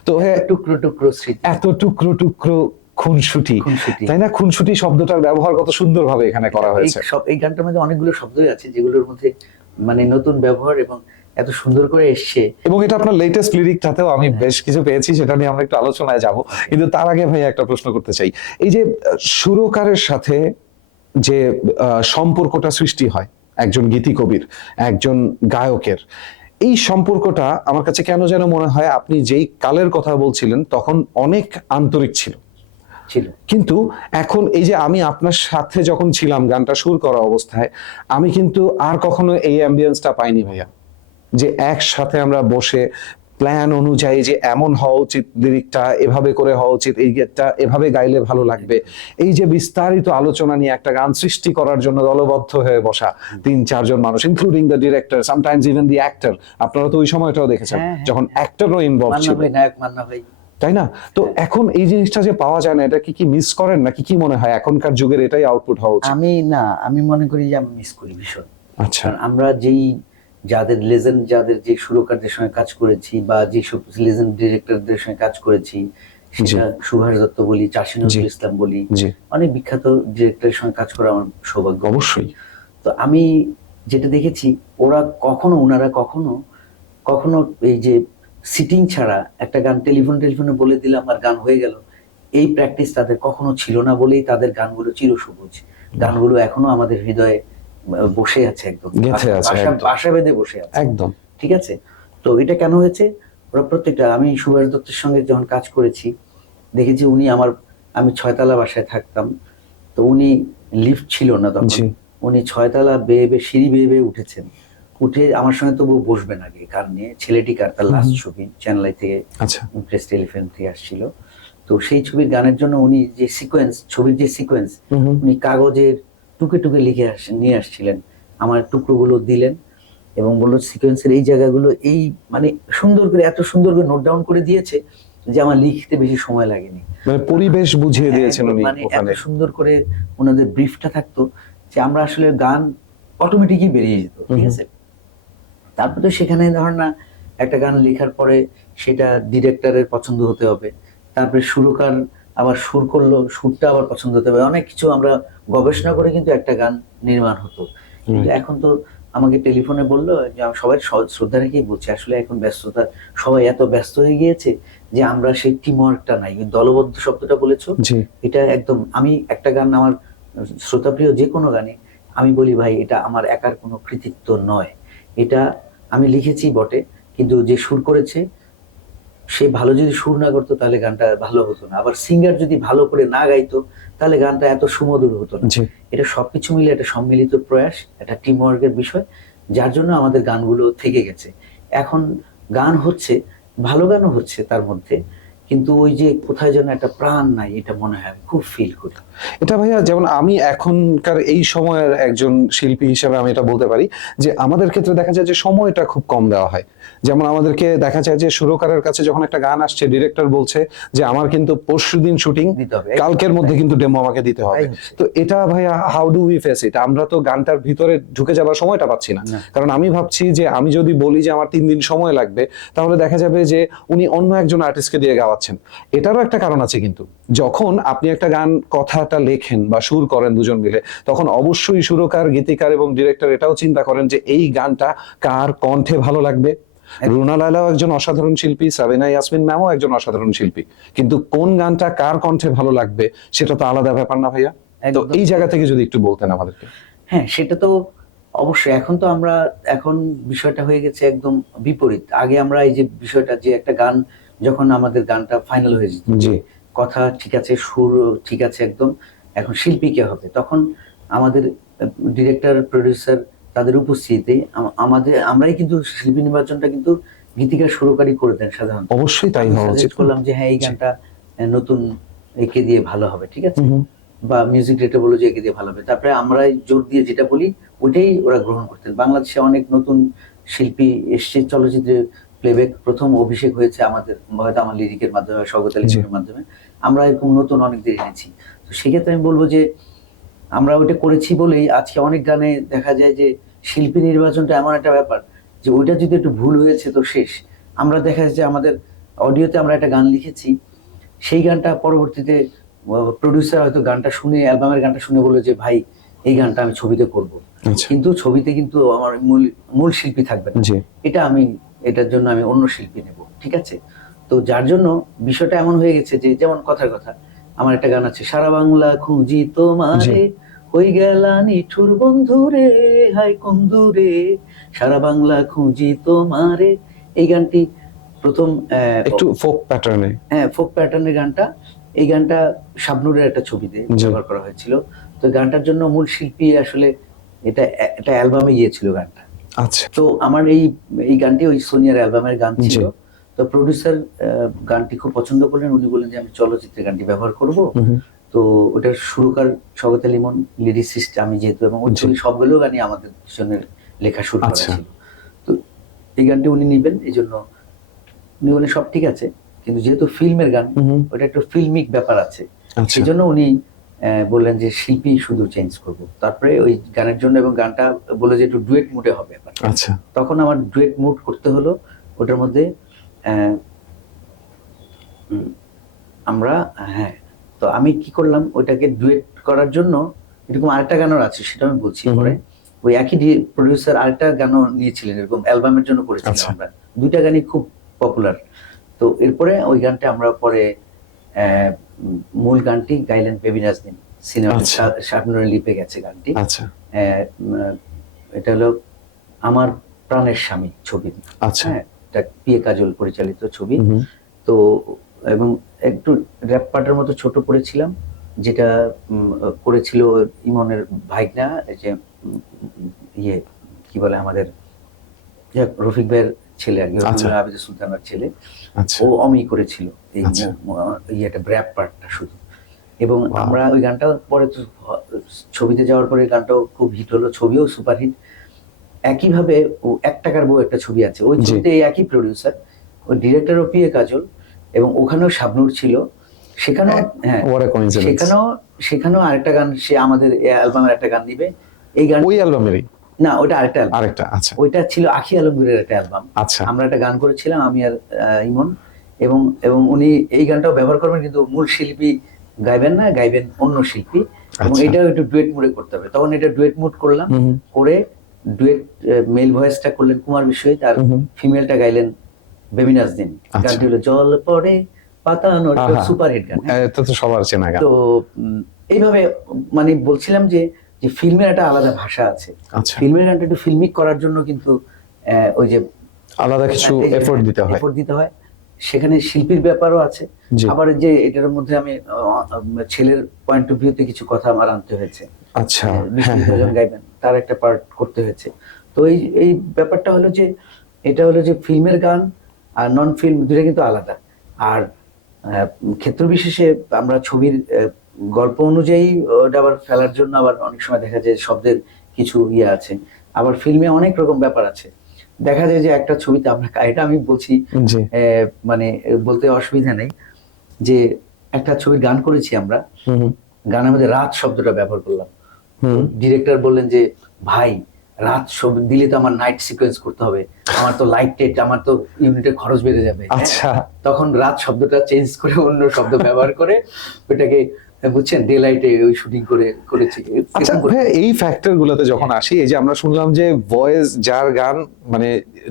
তো হ্যাঁ, টুকরো টুকরো স্মৃতি। এত টুকরো টুকরো খুনসুটি, খুনসুটি। তাই না? খুনসুটি শব্দটার ব্যবহার কত সুন্দরভাবে এখানে করা হয়েছে। এই গানটার মধ্যে অনেকগুলো শব্দই আছে যেগুলোর মধ্যে মানে নতুন ব্যবহার এবং এত সুন্দর করে এসছে। এবং এটা আপনার লেটেস্ট লিরিকটাতেও আমি বেশ কিছু পেয়েছি, সেটা নিয়ে আমরা একটু আলোচনায় যাব। কিন্তু তার আগে ভাই একটা প্রশ্ন করতে চাই। এই যে সুরকারের সাথে যে সম্পর্কটা সৃষ্টি হয় একজন গীতি কবির, একজন গায়কের, এই সম্পর্কটা আমার কাছে কেন যেন মনে হয় আপনি যেই কালের কথা বলছিলেন তখন অনেক আন্তরিক ছিল। কিন্তু এখন এই যে আমি আপনার সাথে যখন ছিলাম গানটা সুর করা অবস্থায়, আমি কিন্তু আর কখনো এই অ্যাম্বিয়েন্সটা পাইনি ভাইয়া, যে একসাথে আমরা বসে প্ল্যান অনুযায়ী যে এমন হওয়া উচিত, লিরিকটা এভাবে করে হওয়া উচিত, এই গেটটা এভাবে গাইলে ভালো লাগবে, এই যে বিস্তারিত আলোচনা নিয়ে একটা গান সৃষ্টি করার জন্য দলবদ্ধ হয়ে বসা 3-4 জন মানুষ, including the director, sometimes even the actor. আপনারা তো ওই সময়টাও দেখেছেন যখন অ্যাক্টরও ইনভলভ ছিল, নায়ক মান্না ভাই, তাই না? তো এখন এই জিনিসটা যে পাওয়া যায় না, এটা কি মিস করেন নাকি কি মনে হয় এখনকার যুগের এটাই আউটপুট হওয়া উচিত? আমি মনে করি যে আমি মিস করি ভীষণ। আচ্ছা। কারণ আমরা যেই যাদের যে সুরকারদের সঙ্গে কাজ করেছি বা যে সব লেজেন্ড ডিরেক্টরদের সঙ্গে কাজ করেছি, সেটা সুভাষ দত্ত বলি, চাষী নজরুল ইসলাম বলি, জি অনেক বিখ্যাত ডিরেক্টরের সঙ্গে কাজ করা আমার সৌভাগ্য। অবশ্যই। তো আমি যেটা দেখেছি, ওনারা কখনো এই যে সিটিং ছাড়া একটা গান টেলিফোনে বলে দিলাম আর গান হয়ে গেল, এই প্র্যাকটিস তাদের কখনো ছিল না বলেই তাদের গানগুলো চিরসবুজ। গানগুলো এখনো আমাদের হৃদয়ে বসে আছে, একদম গেঁথে আছে, একদম। বাসা বেঁধে বসে আছে, একদম। ঠিক আছে। তো এটা কেন হয়েছে, ওরা প্রত্যেকটা, আমি সুভাষ দত্তের সঙ্গে যখন কাজ করেছি দেখেছি আমি 6 তলা বাসায় থাকতাম, তো উনি লিফট ছিল না তখন, জি উনি 6 তলা সিঁড়ি বেয়ে উঠেছেন, উঠে আমার সঙ্গে তবু বসবেন আগে গান নিয়ে। ছেলেটি কার, তার লাস্ট ছবি, চ্যানেলাই থেকে, আচ্ছা প্রেস টেলিফিল্ম থেকে আসছিল। তো সেই ছবির গানের জন্য উনি যে ছবির যে সিকোয়েন্স, উনি কাগজের টুকে টুকে নিয়ে আসছিলেন, আমার টুকরোগুলো দিলেন এবং বললো সিকোয়েন্সের এই জায়গাগুলো এই মানে এত সুন্দর করে নোট ডাউন করে দিয়েছে যে আমার লিখতে বেশি সময় লাগেনি। মানে পরিবেশ বুঝিয়ে দিয়েছেন উনি মানে এত ওখানে। সুন্দর করে ওনাদের ব্রিফটা থাকতো যে আমরা আসলে গান অটোমেটিকই বেরিয়ে যেত, ঠিক আছে। তারপর তো সেখানে ধর না, একটা গান লেখার পরে সেটা ডিরেক্টরের পছন্দ হতে হবে, তারপরে সুরকার আবার সুর করলো, সুরটা আবার পছন্দ হতে হবে, অনেক কিছু আমরা গবেষণা করে কিন্তু একটা গান নির্মাণ হতো। কিন্তু এখন তো আমাকে টেলিফোনে বললো যে সবাই শ্রদ্ধা রেখেই বলছে, আসলে এখন ব্যস্ততা, সবাই এত ব্যস্ত হয়ে গিয়েছে যে আমরা সেই টিম ওয়ার্কটা নাই। দলবদ্ধ শব্দটা বলেছো, জি এটা একদম, আমি একটা গান আমার শ্রোতাপ্রিয় যে কোনো গানে আমি বলি ভাই এটা আমার একার কোনো কৃতিত্ব নয়, এটা আমি লিখেছি বটে, কিন্তু যে সুর করেছে সে ভালো যদি সুর না করতো তাহলে গানটা ভালো হতো না, আবার সিঙ্গার যদি ভালো করে না গাইতো তাহলে গানটা এত সুমধুর হতো না। জি এটা সবকিছু মিলে একটা সম্মিলিত প্রয়াস, একটা টিম ওয়ার্কের বিষয়, যার জন্য আমাদের গানগুলো থেকে গেছে। এখন গান হচ্ছে, ভালো গানও হচ্ছে তার মধ্যে, কিন্তু ওই যে কোথায় যেন একটা প্রাণ নাই, এটা মনে হয় আমি খুব ফিল করি। এটা ভাইয়া, যেমন আমি এখনকার এই সময়ের একজন শিল্পী হিসেবে আমি এটা বলতে পারি যে আমাদের ক্ষেত্রে দেখা যায় যে সময়টা খুব কম দেওয়া হয়। যেমন আমাদেরকে দেখা যায় যে সুরকারের কাছে যখন একটা গান আসছে, ডিরেক্টর বলছে যে আমার কিন্তু পরশুদিন শুটিং, দিতে হবে, কালকের মধ্যে কিন্তু ডেমো আমাকে দিতে হবে। তাই হচ্ছে। তো এটা ভাইয়া how do we face it? আমরা তো গানটার ভিতরে ঢুকে যাবার সময়টা পাচ্ছি না, না। কারণ আমি ভাবছি যে আমি যদি বলি যে আমার 3 দিন সময় লাগবে, তাহলে দেখা যাবে যে উনি অন্য একজন আর্টিস্টকে দিয়ে গাওয়াচ্ছেন। এটারও একটা কারণ আছে কিন্তু, যখন আপনি একটা গান কথাটা লেখেন বা সুর করেন দুজন মিলে, তখন অবশ্যই সুরকার, গীতিকার এবং ডিরেক্টর এটাও চিন্তা করেন যে এই গানটা কার কণ্ঠে ভালো লাগবে। রুনা লায়লাও একজন অসাধারণ শিল্পী, সাবিনা ইয়াসমিন ম্যামও একজন অসাধারণ শিল্পী, কিন্তু কোন গানটা কার কণ্ঠে ভালো লাগবে সেটা তো আলাদা ব্যাপার না ভাইয়া? তো একদম। এই জায়গা থেকে যদি একটু বলতেন আমাদেরকে। হ্যাঁ, সেটা তো অবশ্যই। এখন বিষয়টা হয়ে গেছে একদম বিপরীত। আগে আমরা এই যে বিষয়টা, যে একটা গান যখন আমাদের গানটা ফাইনাল হয়ে যেত, জি কথা ঠিক আছে, সুর ঠিক আছে একদম, এখন শিল্পী কে হবে, তখন আমাদের ডিরেক্টর, প্রডিউসার তাদের উপস্থিতিতে আমরাই কিন্তু শিল্পী নির্বাচনটা কিন্তু গীতিকার সুরকারই করে দেন সাধারণত। অবশ্যই তাই আমি হওয়া উচিত। সাজেস্ট করলাম যে হ্যাঁ এই গানটা নতুন একে দিয়ে ভালো হবে, ঠিক আছে, বা মিউজিক ডিরেক্টর বললো যে একে দিয়ে ভালো হবে, তারপরে আমরা জোর দিয়ে যেটা বলি ওইটাই ওরা গ্রহণ করতেন। বাংলাদেশে অনেক নতুন শিল্পী এসছে চলচ্চিত্রে, প্লেব্যাক প্রথম অভিষেক হয়েছে আমাদের, হয়তো আমার লিরিকের মাধ্যমে, স্বগত লিরিকের মাধ্যমে, আমরা এরকম নতুন অনেকদের এনেছি। তো সেক্ষেত্রে আমি বলবো যে আমরা ওইটা করেছি বলেই আজকে অনেক গানে দেখা যায় যে শিল্পী নির্বাচনটা এমন একটা ব্যাপার যে ওইটা যদি একটু ভুল হয়েছে তো শেষ। আমরা দেখা যাচ্ছে আমাদের অডিওতে আমরা একটা গান লিখেছি, সেই গানটা পরবর্তীতে প্রডিউসার হয়তো গানটা শুনে, অ্যালবামের গানটা শুনে বললো যে ভাই এই গানটা আমি ছবিতে করব, আচ্ছা কিন্তু ছবিতে কিন্তু আমার মূল শিল্পী থাকবে না, জি এটার জন্য আমি অন্য শিল্পী নেব, ঠিক আছে। তো যার জন্য বিষয়টা এমন হয়ে গেছে যে, যেমন কথার কথা, আমার একটা গান আছে, সারা বাংলা খুঁজি তোমারে, হই গেলা নিঠুর বন্ধুরে, হাই কোন দূরে, সারা বাংলা খুঁজি তোমারে। এই গানটি প্রথম একটু ফোক প্যাটার্নে। হ্যাঁ, ফোক প্যাটার্নের গানটা, এই গানটা শাবনূরের একটা ছবিতে জি। ব্যবহার করা হয়েছিল। তো গানটার জন্য মূল শিল্পী আসলে এটা অ্যালবামে গিয়েছিল গানটা। আচ্ছা তো আমার এই গানটি ওই সোনিয়ার অ্যালবামের গান ছিল। জি। তো প্রডিউসার গানটি খুব পছন্দ করলেন, উনি বললেন যে আমি চলচ্চিত্রে গানটি ব্যবহার করব। তো ওটার সুরকার স্বগত লিমন, লিরিসিস্ট আমি যেহেতু, এবং ওই জি। সবগুলো গানই আমাদের পিছনের লেখা সুর করা আচ্ছা। ছিল। তো এই গানটি উনি নিবেন, এই জন্য উনি বলেন সব ঠিক আছে, কিন্তু যেহেতু ফিল্মের গান, ওটা একটু ফিল্মিক ব্যাপার আছে, আচ্ছা সেই জন্য উনি বললেন যে শিল্পী শুধু চেঞ্জ করব। তারপরে ওই গানের জন্য, এবং গানটা বলে যে একটু ডুয়েট মুডে হবে এবার। আচ্ছা তখন আমার ডুয়েট মুড করতে হলো। ওটার মধ্যে আহ, উম, আমরা হ্যাঁ, তো আমি কি করলাম, ওইটাকে ডুয়েট করার জন্য এরকম আরেকটা গানও আছে, সেটা আমি বলছি পরে। ওই একই প্রডিউসার আরেকটা গানও নিয়েছিলেন, এরকম অ্যালবামের জন্য করেছিলাম আচ্ছা। আমরা। দুইটা গানই খুব পপুলার। তো এরপরে ওই গানটা আমরা পরে মূল গানটি গাইলেন বেবি নাজনীন, সিনেমা আচ্ছা। শাবনূরের লিপে গেছে গানটি। আচ্ছা এটা হলো আমার প্রাণের স্বামী ছবি। আচ্ছা। হ্যাঁ, এটা পিএ কাজল পরিচালিত ছবি। হুম। তো এবং একটু র্যাপ পার্টের মতো ছোট করেছিলাম, যেটা করেছিল ইমনের ভাইগনা, এই যে ইয়ে কি বলে আমাদের রফিক ভাইয়ের ছেলে আর কি, আচ্ছা। আবিদ সুলতানের ছেলে। আচ্ছা ও অমি করেছিল এই আচ্ছা। ইয়েটা র্যাপ পার্টটা শুধু। এবং Wow. আমরা ওই গানটা পরে তো ছবিতে যাওয়ার পরে গানটাও খুব হিট হলো, ছবিও সুপারহিট। একইভাবে ও এক টাকার বউ একটা ছবি আছে, ওই জি। ছবিতে এই একই প্রডিউসার, ওই ডিরেক্টরও পিএ কাজল, এবং ওখানেও শাবনূর ছিল। সেখানেও হ্যাঁ, What a coincidence. সেখানেও আরেকটা গান, সে আমাদের অ্যালবামের একটা গান দিবে। এই গান ওই অ্যালবামেরই না, ওটা আরেকটা অ্যালবাম। আরেকটা। আচ্ছা ওইটা ছিল আখি আলমগীরের একটা অ্যালবাম। আচ্ছা। আমরা একটা গান করেছিলাম, আমি আর ইমন, এবং এবং উনি এই গানটাও ব্যবহার করবেন, কিন্তু মূল শিল্পী গাইবেন না, গাইবেন অন্য শিল্পী। এবং আচ্ছা। এটাও একটু ডুয়েট মুডে করতে হবে। তখন এটা ডুয়েট মুড করলাম, করে ডুয়েট মেল ভয়েসটা করলেন কুমার বিশ্বজিৎ, আর ফিমেলটা গাইলেন বেবি নাজনীন। আচ্ছা। গানটি হলো জল পড়ে পাতা নড়ে, আহা। সুপার হিট গান। এটা তো সবার চেনা গান। তো এইভাবে মানে বলছিলাম যে যে ফিল্মের একটা আলাদা ভাষা আছে। আচ্ছা। ফিল্মের গানটা একটু ফিল্মিক করার জন্য কিন্তু ওই যে আলাদা কিছু এফোর্ট দিতে হয়। এফোর্ট দিতে হয়। সেখানে শিল্পীর ব্যাপারও আছে। জি। আবার যে এটার মধ্যে আমি ছেলের পয়েন্ট অফ ভিউতে কিছু কথা আমার আনতে হয়েছে। আচ্ছা বিষ্ণু গাইবেন, তার একটা পার্ট করতে হয়েছে। তো এই এই ব্যাপারটা হলো যে, এটা হলো যে ফিল্মের গান আর নন ফিল্ম দুটো কিন্তু আলাদা। আর ক্ষেত্র বিশেষে আমরা ছবির গল্প অনুযায়ী ওটা আবার ফেলার জন্য আবার অনেক সময় দেখা যায় শব্দের কিছু ইয়ে আছে। আবার ফিল্মে অনেক রকম ব্যাপার আছে। দেখা যায় যে একটা ছবিতে আমরা, এটা আমি বলছি জি। মানে বলতে অসুবিধা নেই, যে একটা ছবির গান করেছি আমরা, গানের মধ্যে রাত শব্দটা ব্যবহার করলাম। ডিরেক্টর বললেন যে ভাই, রাত শব্দ দিলে তো আমার নাইট সিকোয়েন্স করতে হবে, আমার তো লাইট টেট, আমার তো ইউনিটের খরচ বেড়ে যাবে। আচ্ছা। তখন রাত শব্দটা চেঞ্জ করে অন্য শব্দ ব্যবহার করে ওটাকে, বুঝছেন, ডে লাইটে ওই শুটিং করেছি। আচ্ছা ভাই, এই ফ্যাক্টর গুলোতে যখন আসি, এই যে আমরা শুনলাম যে ভয়েস যার গান, মানে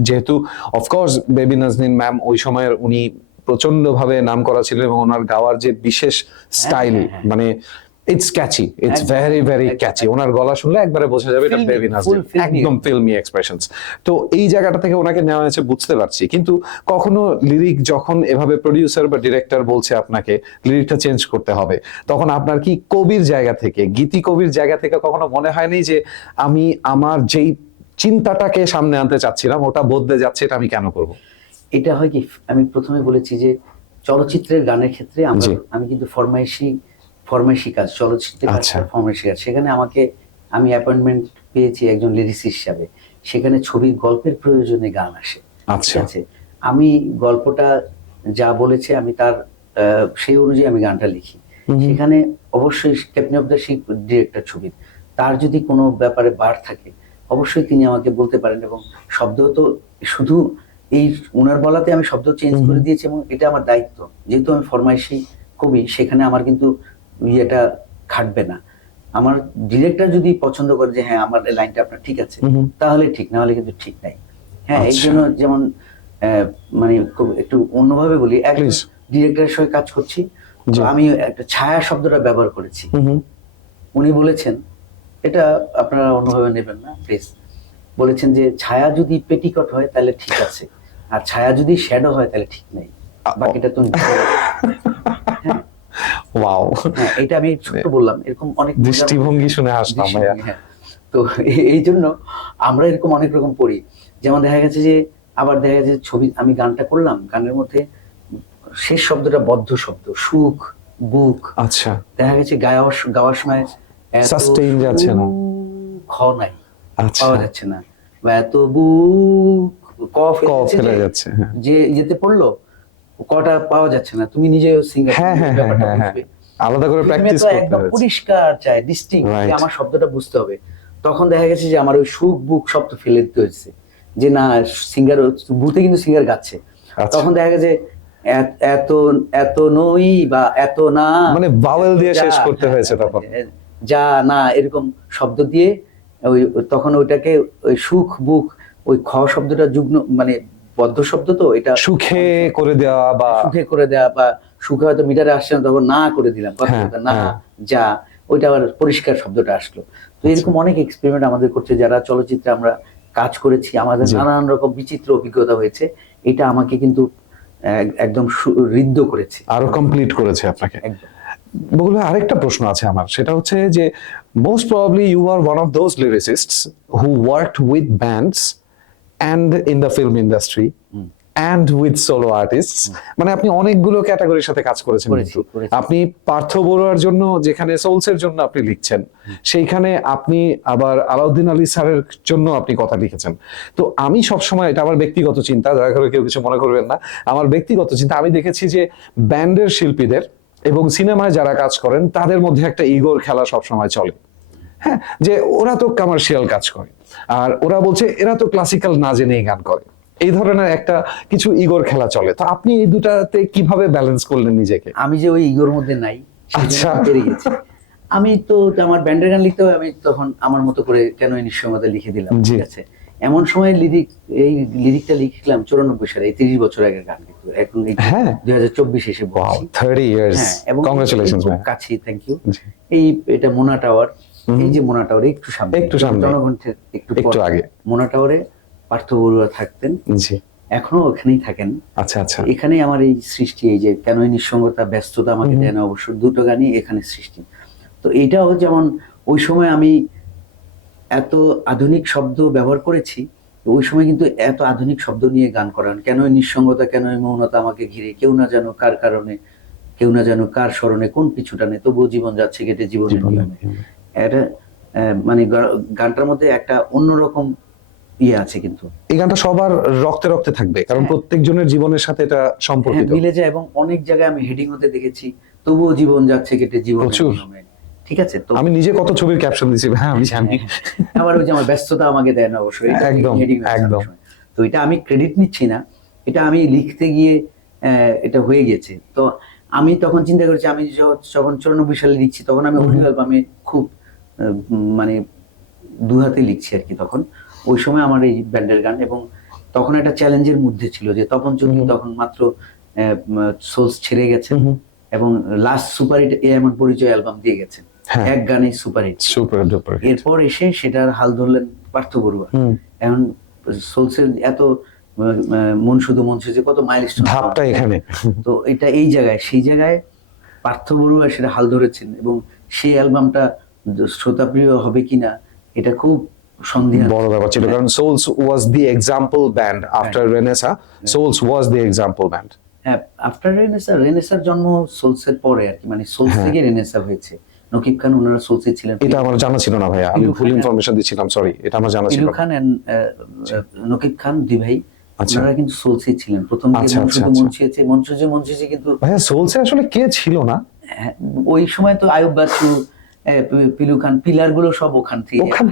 যেহেতু অফকোর্স বেবি নাজনীন ম্যাম ওই সময়ের উনি প্রচন্ড ভাবে নাম করা ছিলেন, এবং ওনার গাওয়ার যে বিশেষ স্টাইল, মানে it's catchy, it's very very catchy. ওনার গলা শুনলে একবারে বোঝা যাবে এটা বেবি নাজনীন, একদম ফিল্মি এক্সপ্রেশনস। তো এই জায়গাটা থেকে ওনাকে নেওয়া হয়েছে বুঝতে পারছি, কিন্তু কখনো লিরিক যখন এভাবে প্রোডিউসার বা ডিরেক্টর বলছে আপনাকে লিরিকটা চেঞ্জ করতে হবে, তখন আপনার কি কবির জায়গা থেকে, গীতি কবির জায়গা থেকে কখনো মনে হয়নি যে আমি আমার যেই চিন্তাটাকে সামনে আনতে চাচ্ছিলাম ওটা বদলে যাচ্ছে, এটা আমি কেন করব? এটা হয় কি, আমি প্রথমে বলেছি যে চলচ্চিত্রের গানের ক্ষেত্রে আমি কিন্তু ফরমাইশি কাজ, চলচ্চিত্রের ফরমাইশি কাজ, সেখানে আমি অ্যাপয়েন্টমেন্ট পেয়েছি একজন লিরিসিস্ট হিসাবে। সেখানে ছবির গল্পের প্রয়োজনে গান আসে। ঠিক আছে, আমি গল্পটা যা বলেছে আমি তার সেই অনুযায়ী আমি গানটা লিখি। সেখানে অবশ্যই captain of the ship director ছবির, তার যদি কোনো ব্যাপারে বার থাকে অবশ্যই তিনি আমাকে বলতে পারেন, এবং শব্দ তো শুধু এই ওনার বলাতে আমি শব্দ চেঞ্জ করে দিয়েছি, এবং এটা আমার দায়িত্ব, যেহেতু আমি ফরমাইশি কবি, সেখানে আমার কিন্তু ইয়েটা খাটবে না। আমার ডিরেক্টর যদি পছন্দ করে যে হ্যাঁ আমার লাইনটা আপনার ঠিক আছে, তাহলে ঠিক, না হলে কিন্তু ঠিক নাই। হ্যাঁ, এই জন্য যেমন মানে একটু অন্যভাবে বলি, এক ডিরেক্টরের সঙ্গে কাজ করছি, আমি একটা ছায়া শব্দটা ব্যবহার করেছি। উনি বলেছেন, এটা আপনারা অন্যভাবে নেবেন না প্লিজ, বলেছেন যে ছায়া যদি পেটিকট হয় তাহলে ঠিক আছে, আর ছায়া যদি শ্যাডো হয় তাহলে ঠিক নাই, বাকিটা তুমি ওয়াও, হ্যাঁ, এটা আমি ছোট বললাম। এরকম অনেক দৃষ্টিভঙ্গি শুনে হাসলাম ভাইয়া। তো এই জন্য আমরা এরকম অনেক রকম পড়ি। যেমন দেখা গেছে যে, আবার দেখা গেছে ছবি আমি গানটা করলাম, গানের মধ্যে শেষ শব্দটা বদ্ধ শব্দ, সুখ, বুক। আচ্ছা, দেখা গেছে গাওয়ার সময় সাস্টেইন যাচ্ছে না, খ নাই, পাওয়া যাচ্ছে না, বা এত বুক ফেলে যাচ্ছে, যে যেতে পড়লো কটা পাওয়া যাচ্ছে না, তুমি নিজেও সিঙ্গার, আলাদা করে প্রথমে প্র্যাকটিস তো করতে একদম হয়েছে। পরিষ্কার চাই, ডিস্টিংক্ট, Right. আমার শব্দটা বুঝতে হবে। তখন দেখা গেছে যে আমার ওই সুখ বুক শব্দ ফেলে দিতে হয়েছে, যে না সিঙ্গার বুথে কিন্তু সিঙ্গার গাচ্ছে, আচ্ছা। তখন দেখা গেছে এত এত নই বা এত না, মানে vowel এত দিয়ে যা, শেষ করতে হ্যাঁ, হয়েছে তখন। যা না এরকম শব্দ দিয়ে ওই তখন ওইটাকে ওই সুখ বুক ওই খ শব্দটা যুগ্ম মানে বদ্ধ শব্দ, তো এটা সুখে করে দেওয়া বা সুখে করে দেওয়া, বা সুখে হয়তো মিটারে আসছে না তখন না করে দিলাম কথা হ্যাঁ, কথা, না হ্যাঁ। যা, ওইটা আবার পরিষ্কার শব্দটা আসলো। তো এরকম অনেক এক্সপেরিমেন্ট আমাদের করছে, যারা চলচ্চিত্রে আমরা কাজ করেছি, আমাদের জি। নানান রকম বিচিত্র অভিজ্ঞতা হয়েছে। এটা আমাকে কিন্তু একদম ঋদ্ধ করেছে আরো কমপ্লিট করেছে আপনাকে। একদম। বকুল ভাই, আরেকটা প্রশ্ন আছে আমার, সেটা হচ্ছে যে most probably you are one of those lyricists who worked with bands and in the film industry and with solo artists, মানে আপনি অনেকগুলো ক্যাটাগরির সাথে কাজ করেছেন। করেছি, কিন্তু করেছি। আপনি পার্থ বড়ুয়ার জন্য যেখানে সোলসের জন্য আপনি লিখছেন, সেইখানে আপনি আবার আলাউদ্দিন আলী স্যারের জন্য আপনি কথা লিখেছেন। তো আমি সবসময়, এটা আমার ব্যক্তিগত চিন্তা, দয়া করে কেউ কিছু মনে করবেন না, আমার ব্যক্তিগত চিন্তা, আমি দেখেছি যে ব্যান্ডের শিল্পীদের এবং সিনেমায় যারা কাজ করেন তাদের মধ্যে একটা ইগোর খেলা সবসময় চলে। হ্যাঁ, যে ওরা তো কমার্শিয়াল কাজ করে, আর ওরা বলছে এরা তো ক্লাসিক্যাল না জেনেই গান করে, এই ধরনের একটা কিছু ইগোর খেলা চলে। তো আপনি এই দুটাতে কিভাবে ব্যালেন্স করলেন নিজেকে? আমি যে ওই ইগোর মধ্যে নাই, আচ্ছা। পেরে গেছি। আমি তো আমার ব্যান্ডের গান লিখতে হবে, আমি তখন আমার মতো করে কেন এই নিঃসঙ্গতা লিখে দিলাম, জি। ঠিক আছে। এমন সময় এই লিরিকটা লিখলাম 94 সালে, এই 30 বছর আগের গান, কিন্তু এখন হ্যাঁ। 2024 এসে ওয়াও, বলছি। 30 ইয়ার্স, হ্যাঁ, এবং কংগ্রাচুলেশনস ভাই। কাছে, থ্যাংক ইউ। জি। এই এটা মোনা টাওয়ার, এই যে মোনা টাওয়ার একটু সামনে, একটু সামনে। জনগণের একটু একটু পর। আগে। মোনা টাওয়ারে পার্থ বড়ুয়া থাকতেন, জি। এখনো ওখানেই থাকেন। আচ্ছা আচ্ছা। এখানেই আমার এই সৃষ্টি, এই যে কেন এই নিঃসঙ্গতা ব্যস্ততা আমাকে দেয় না, অবশ্য দুটো গানই এখানে সৃষ্টি। তো এইটাও যেমন ওই সময় আমি এত আধুনিক শব্দ ব্যবহার করেছি, ওই সময় কিন্তু এত আধুনিক শব্দ নিয়ে গান করান, কেন এই নিঃসঙ্গতা, কেন এই মৌনতা আমাকে ঘিরে, কেউ না জানো কার কারণে, কেউ না জানো কার স্মরণে, কোন পিছুটানে, তবুও জীবন যাচ্ছে কেটে জীবনের নিয়মে। এটা মানে গানটার মধ্যে একটা অন্যরকম ইয়ে আছে কিন্তু। এই গানটা সবার রক্তে রক্তে থাকবে, কারণ প্রত্যেকজনের জীবনের সাথে এটা সম্পর্কিত। মিলে যায়, এবং অনেক জায়গায় আমি হেডিং হতে দেখেছি, তবুও জীবন যাচ্ছে কেটে জীবনের প্রচুর। নিয়মে। ঠিক আছে, তো আমি নিজে কত ছবির ক্যাপশন দিছি, হ্যাঁ আমি জানি। আবার ওই যে আমার ব্যস্ততা আমাকে দেয় না, অবশ্যই এটা একদম, heading হয়েছে একদম। অনেক সময়। তো এটা আমি ক্রেডিট নিচ্ছি না, এটা আমি লিখতে গিয়ে এটা হয়ে গেছে। তো আমি তখন চিন্তা করেছি, আমি যখন 94 সালে লিখছি, তখন আমি অডিও অ্যালবামে খুব মানে দু হাতে লিখছি আর কি। তখন ওই সময় আমার এই ব্যান্ডের গান, এবং তখন একটা চ্যালেঞ্জের মধ্যে ছিল যে তপন চৌধুরী তখন মাত্র সোলস ছেড়ে গেছেন, এবং লাস্ট সুপারহিট এ এমন পরিচয় অ্যালবাম দিয়ে গেছেন, হ্যাঁ। এক গানে সুপারহিট। Super duper. এরপর এসে সেটার হাল ধরলেন পার্থ বড়ুয়া। এখন সোলসের এত মন শুধু মন যে কত মাইলস্টোন, ধাপটা এখানে। তো এটা এই জায়গায়, সেই জায়গায় পার্থ বড়ুয়া সেটা হাল ধরেছেন, এবং সেই অ্যালবামটা শ্রোতাপ্রিয় হবে কিনা এটা খুব সন্দেহ। বড় ব্যাপার ছিল, কারণ Souls was the example band after Renaissance. Souls was the example band. হ্যাঁ, আফটার রেনেসার জন্ম সোলসের পরে আর কি, মানে সোলস থেকে রেনেসা হয়েছে। নকিব খান ওনারা সোলসে ছিলেন। এটা আমার জানা ছিল না ভাইয়া, আমি ভুল ইনফরমেশন দিচ্ছিলাম, সরি, এটা আমার জানা ছিল পিলু না। খান এন্ড নকিব খান দুই ভাই, আচ্ছা। ওনারা কিন্তু সোলসে ছিলেন প্রথম দিকে। আচ্ছা, মন আচ্ছা, শুধু আচ্ছা। মনসুজে কিন্তু ভাইয়া সোলসে আসলে কে ছিল না? ওই সময় তো আয়ুব বাচ্চু, পিলু খান, পিলার গুলো সব ওখান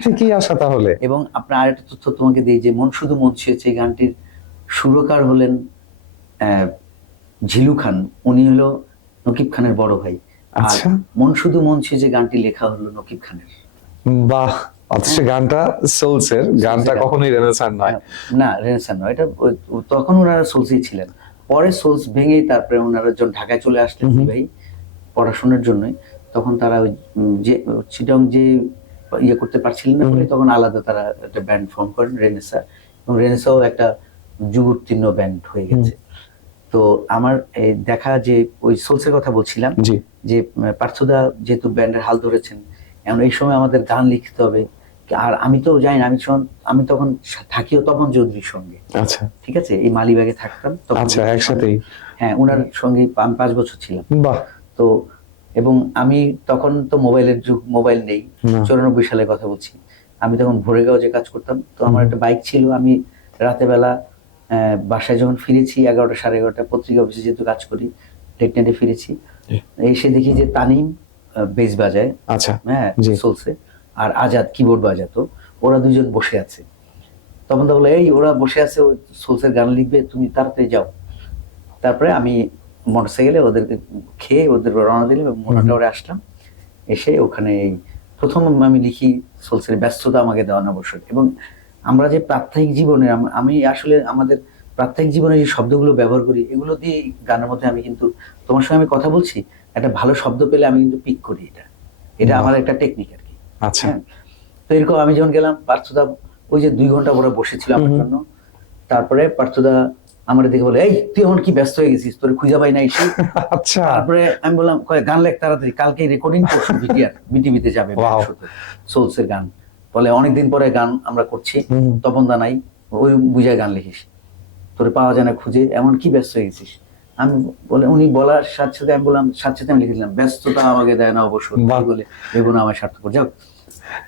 থেকেই আসা তাহলে। এবং আপনার আরেকটা তথ্য তোমাকে দিই, যে মন শুধু মন ছুঁয়েছে এই গানটির সুরকার হলেন ঝিলু খান, উনি হলো নকিব খানের বড় ভাই। আর আচ্ছা। মন শুধু মন ছুঁয়েছে গানটি লেখা হলো নকিব খানের। বাহ, অথচ গানটা সোলসের, গানটা কখনোই রেনেসার নয়। না, রেনেসার নয়, এটা তখন ওনারা সোলসেই ছিলেন। পরে সোলস ভেঙে তারপরে ওনারা যখন ঢাকায় চলে আসলেন দুই ভাই পড়াশোনার জন্যই, তখন তারা ওই যে চিটং যে ইয়ে করতে পারছিলেন না বলে, তখন আলাদা তারা একটা ব্যান্ড ফর্ম করেন রেনেসা, এবং রেনেসাও একটা যুগোত্তীর্ণ ব্যান্ড হয়ে গেছে। তো আমার দেখা যে ওই সোলসের কথা বলছিলাম, জি। যে পার্থদা যেহেতু ব্যান্ডের হাল ধরেছেন, এখন এই সময় আমাদের গান লিখতে হবে। আর আমি তো জানি না, আমি তখন থাকিও তপন চৌধুরীর সঙ্গে। আচ্ছা ঠিক আছে, এই মালিবাগে থাকতাম তখন। আচ্ছা, একসাথেই। হ্যাঁ, ওনার সঙ্গে আমি 5 বছর ছিলাম। বাহ। তো এবং আমি তখন তো মোবাইলের যুগ, মোবাইল নেই, 94 সালের কথা বলছি। আমি তখন ভোরেগাঁও যে কাজ করতাম, তো আমার একটা বাইক ছিল। আমি রাতে বেলা বাসায় যখন ফিরেছি 11টা 11:30, পত্রিকা অফিসে যেহেতু কাজ করি, লেট নাইটে ফিরেছি, এসে দেখি যে তানিম বেস বাজায়, আচ্ছা, হ্যাঁ জি। সোলসে, আর আজাদ কিবোর্ড বাজাতো, ওরা দুজন বসে আছে। তখন তো বলে এই ওরা বসে আছে, ওই সোলসের গান লিখবে, তুমি তাড়াতাড়ি যাও। তারপরে আমি মোটরসাইকেলে ওদেরকে খেয়ে ওদের রওনা দিলাম এবং মোনাটাওয়ারে আসলাম। এসে ওখানে প্রথম আমি লিখি সোলসের ব্যস্ততা আমাকে দেওয়া অবসর। এবং আমরা যে প্রাত্যহিক জীবনে আমি আসলে আমাদের প্রাত্যহিক জীবনে যে শব্দগুলো ব্যবহার করি, এগুলো দিয়ে গানের মধ্যে আমি কিন্তু তোমার সঙ্গে আমি কথা বলছি, একটা ভালো শব্দ পেলে আমি কিন্তু পিক করি। এটা আমার একটা টেকনিক আর কি। আচ্ছা, হ্যাঁ, তো এরকম আমি যখন গেলাম, পার্থদা ওই যে 2 ঘন্টা ওরা বসেছিল আমার জন্য, তারপরে পার্থদা আমার দেখে বলে এই তুই এখন কি ব্যস্ত হয়ে গেছিস, তোর খুঁজে পাই না এসে। আচ্ছা, তারপরে আমি বললাম কয় গান লেখ তাড়াতাড়ি, কালকে রেকর্ডিং করছি, বিটিভিতে যাবে Wow. সোলসের গান। বলে অনেকদিন পরে গান আমরা করছি, তপন দা নাই, ওই বুঝায় গান লিখিস, তোর পাওয়া যায় না খুঁজে, এমন কি ব্যস্ত হয়ে গেছিস। আমি বলে উনি বলার সাথে সাথে আমি বললাম, সাথে সাথে আমি লিখে দিলাম ব্যস্ততা আমাকে দেয় না অবসর, বাহ। বলে ভেবো না আমার স্বার্থপর। যাও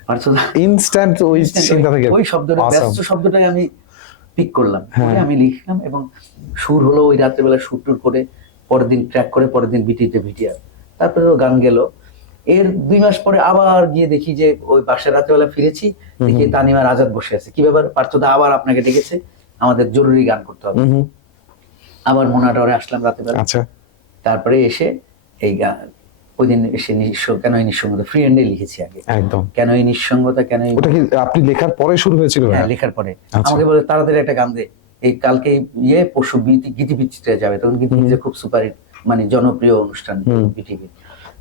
পার্থদা ইনস্ট্যান্ট ওই চিন্তা থেকে ওই শব্দটা, Awesome. ব্যস্ত শব্দটাকে আমি পিক করলাম, হ্যাঁ। করে আমি লিখলাম এবং সুর হলো ওই রাত্রেবেলা সুর টুর করে, পরের দিন ট্র্যাক করে, পরের দিন বিটিতে ভিটিআর, তারপরে তো গান গেল। এর 2 মাস পরে আবার গিয়ে দেখি যে ওই বাসায় রাত্রেবেলা ফিরেছি, দেখি তানিমার আজাদ বসে আছে। কি ব্যাপার পার্থদা, আবার আপনাকে ডেকেছে, আমাদের জরুরি গান করতে হবে। আবার মোনাটাওয়ারে আসলাম রাত্রেবেলা। আচ্ছা, তারপরে এসে এই গান, ওই দিন এসে কেন এই নিঃসঙ্গতা ফ্রি হ্যান্ডে লিখেছি আগে, একদম। কেন এই নিঃসঙ্গতা, কেন এই, ওটা কি আপনি লেখার পরে শুরু হয়েছিল? হ্যাঁ লেখার পরে। আচ্ছা। আমাকে বলে তাড়াতাড়ি একটা গান দে, এই কালকে পরশু গীতিপিচিতে যাবে, তখন গীতিপিচিতে খুব সুপারহিট মানে জনপ্রিয় অনুষ্ঠান বিটিভি।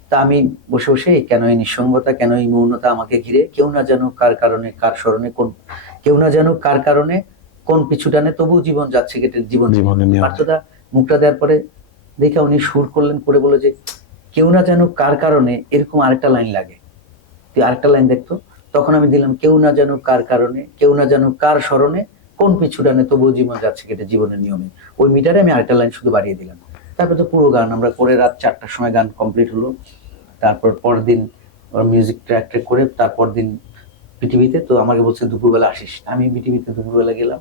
তা আমি বসে বসে কেন এই নিঃসঙ্গতা, কেন এই মৌনতা আমাকে ঘিরে, কেউ না জানো কার কারণে কার স্মরণে কোন, কেউ না জানো কার কারণে কোন পিছু টানে, তবু জীবন যাচ্ছে কেটে জীবনের নিয়মে। পার্থদা মুখটা দেওয়ার পরে দেখে উনি সুর করলেন, করে বলে যে কেউ না জানো কার কারণে, এরকম আরেকটা লাইন লাগে, তুই আরেকটা লাইন দেখতো। তখন আমি দিলাম কেউ না জানো কার কারণে, কেউ না জানো কার স্মরণে, কোন পিছু টানে তবুও জীবন যাচ্ছে কেটে জীবনের নিয়মে। ওই মিটারে আমি আরেকটা লাইন শুধু বাড়িয়ে দিলাম। তারপরে তো পুরো গান আমরা করে রাত 4টার সময় গান কমপ্লিট হলো। তারপর পরের দিন মিউজিক ট্র্যাক করে, তারপর দিন বিটিভিতে। তো আমাকে বলছে দুপুরবেলা আসিস, আমি বিটিভিতে দুপুরবেলা গেলাম,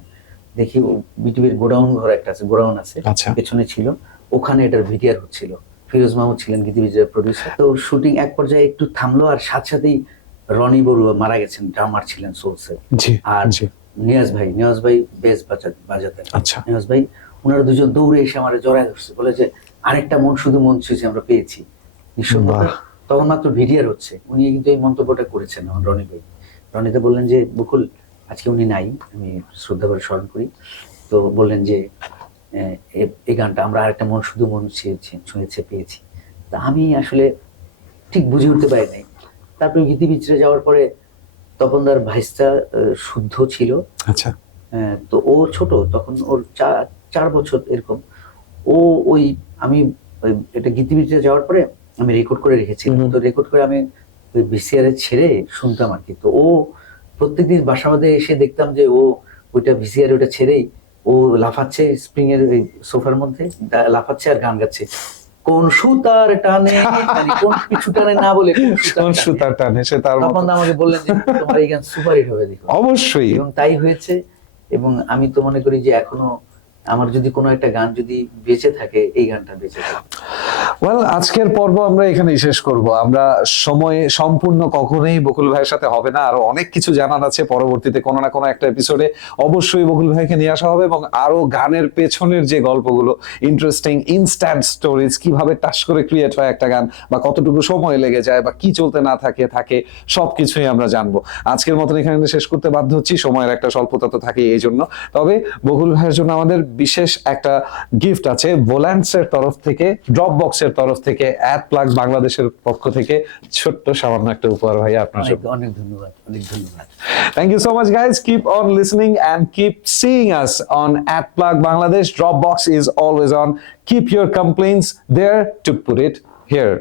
দেখি বিটিভির গোডাউন ঘর একটা আছে, গোডাউন আছে আচ্ছা। পেছনে ছিল, ওখানে এটার ভিডিআর হচ্ছিল। ফিরোজ মাহমুদ ছিলেন গীতিবিজয়ের প্রডিউসার। তো শুটিং এক পর্যায়ে একটু থামলো, আর সাথে সাথেই রনি বড়ুয়া মারা গেছেন, ড্রামার ছিলেন সোলসের। জি, আর জি। নিয়াজ ভাই বেস বাজাতেন। আচ্ছা। নিয়াজ ভাই, ওনারা দুজন দৌড়ে এসে আমার জড়ায় ধরছে, বলে যে আরেকটা মন শুধু মন ছুঁয়েছে আমরা পেয়েছি নিঃসঙ্গতা। বাহ। তখন মাত্র ভিডিআর হচ্ছে, উনি কিন্তু এই মন্তব্যটা করেছেন আমার রনি ভাই। রনিতে বললেন যে বকুল আজকে উনি নাই, আমি শ্রদ্ধা করে স্মরণ করি। তো বললেন যে এই গানটা আমরা আরেকটা মন শুধু মন ছুঁয়েছে পেয়েছি। তা আমি আসলে ঠিক বুঝে উঠতে পারি নাই। তারপরে গীতিবিচরে যাওয়ার পরে তপনদার ভাইসটা শুদ্ধ ছিল। আচ্ছা, তো ও ছোট তখন, ওর 4 বছর এরকম। ও ওই আমি এটা গীতিবিচরে যাওয়ার পরে আমি রেকর্ড করে রেখেছিলাম। তো রেকর্ড করে আমি ওই ভিসিআর ছেড়ে শুনতাম আর কি। তো ও প্রত্যেকদিন বাসা বাঁধে এসে দেখতাম যে ও ওইটা ভিসিআর ওটা ছেড়েই ও লাফাচ্ছে স্প্রিং এর ওই সোফার মধ্যে, লাফাচ্ছে আর গান গাচ্ছে, কোন সুতার টানে, মানে কোন পিছু টানে না বলে কোন সুতার টানে সে তার মতো। তখন আমাকে বললেন যে তোমার এই গান সুপারহিট হবে, দেখো। অবশ্যই। এবং তাই হয়েছে। এবং আমি তো মনে করি যে এখনো আমার যদি কোনো একটা গান যদি বেঁচে থাকে, এই গানটা বেঁচে থাকে। ওয়েল, আজকের পর্ব আমরা এখানেই শেষ করব। আমরা সময়ে সম্পূর্ণ কখনোই বকুল ভাইয়ের সাথে হবে না, আরো অনেক কিছু জানার আছে। পরবর্তীতে কোনো না কোনো একটা এপিসোডে অবশ্যই বকুল ভাইকে নিয়ে আসা হবে এবং আরো গানের পেছনের যে গল্পগুলো, ইন্টারেস্টিং ইনস্ট্যান্ট স্টোরিজ, কিভাবে টাচ করে ক্রিয়েট হয় একটা গান, বা কতটুকু সময় লেগে যায়, বা কি চলতে না থাকে সবকিছুই আমরা জানবো। আজকের মতন এখানে শেষ করতে বাধ্য হচ্ছি, সময়ের একটা স্বল্পতা তো থাকে এই জন্য। তবে বকুল ভাইয়ের জন্য আমাদের বিশেষ একটা গিফট আছে ভোল্যান্টসের তরফ থেকে, ড্রপ বক্সের তরফ থেকে, অ্যাডপ্লাগ বাংলাদেশের পক্ষ থেকে ছোট্ট সামান্য একটা উপহার ভাইয়া আপনার জন্য। অনেক ধন্যবাদ, অনেক ধন্যবাদ। Thank you so much, guys. Keep on listening and keep seeing us on @plug Bangladesh. Dropbox is always on. Keep your complaints there to put it here.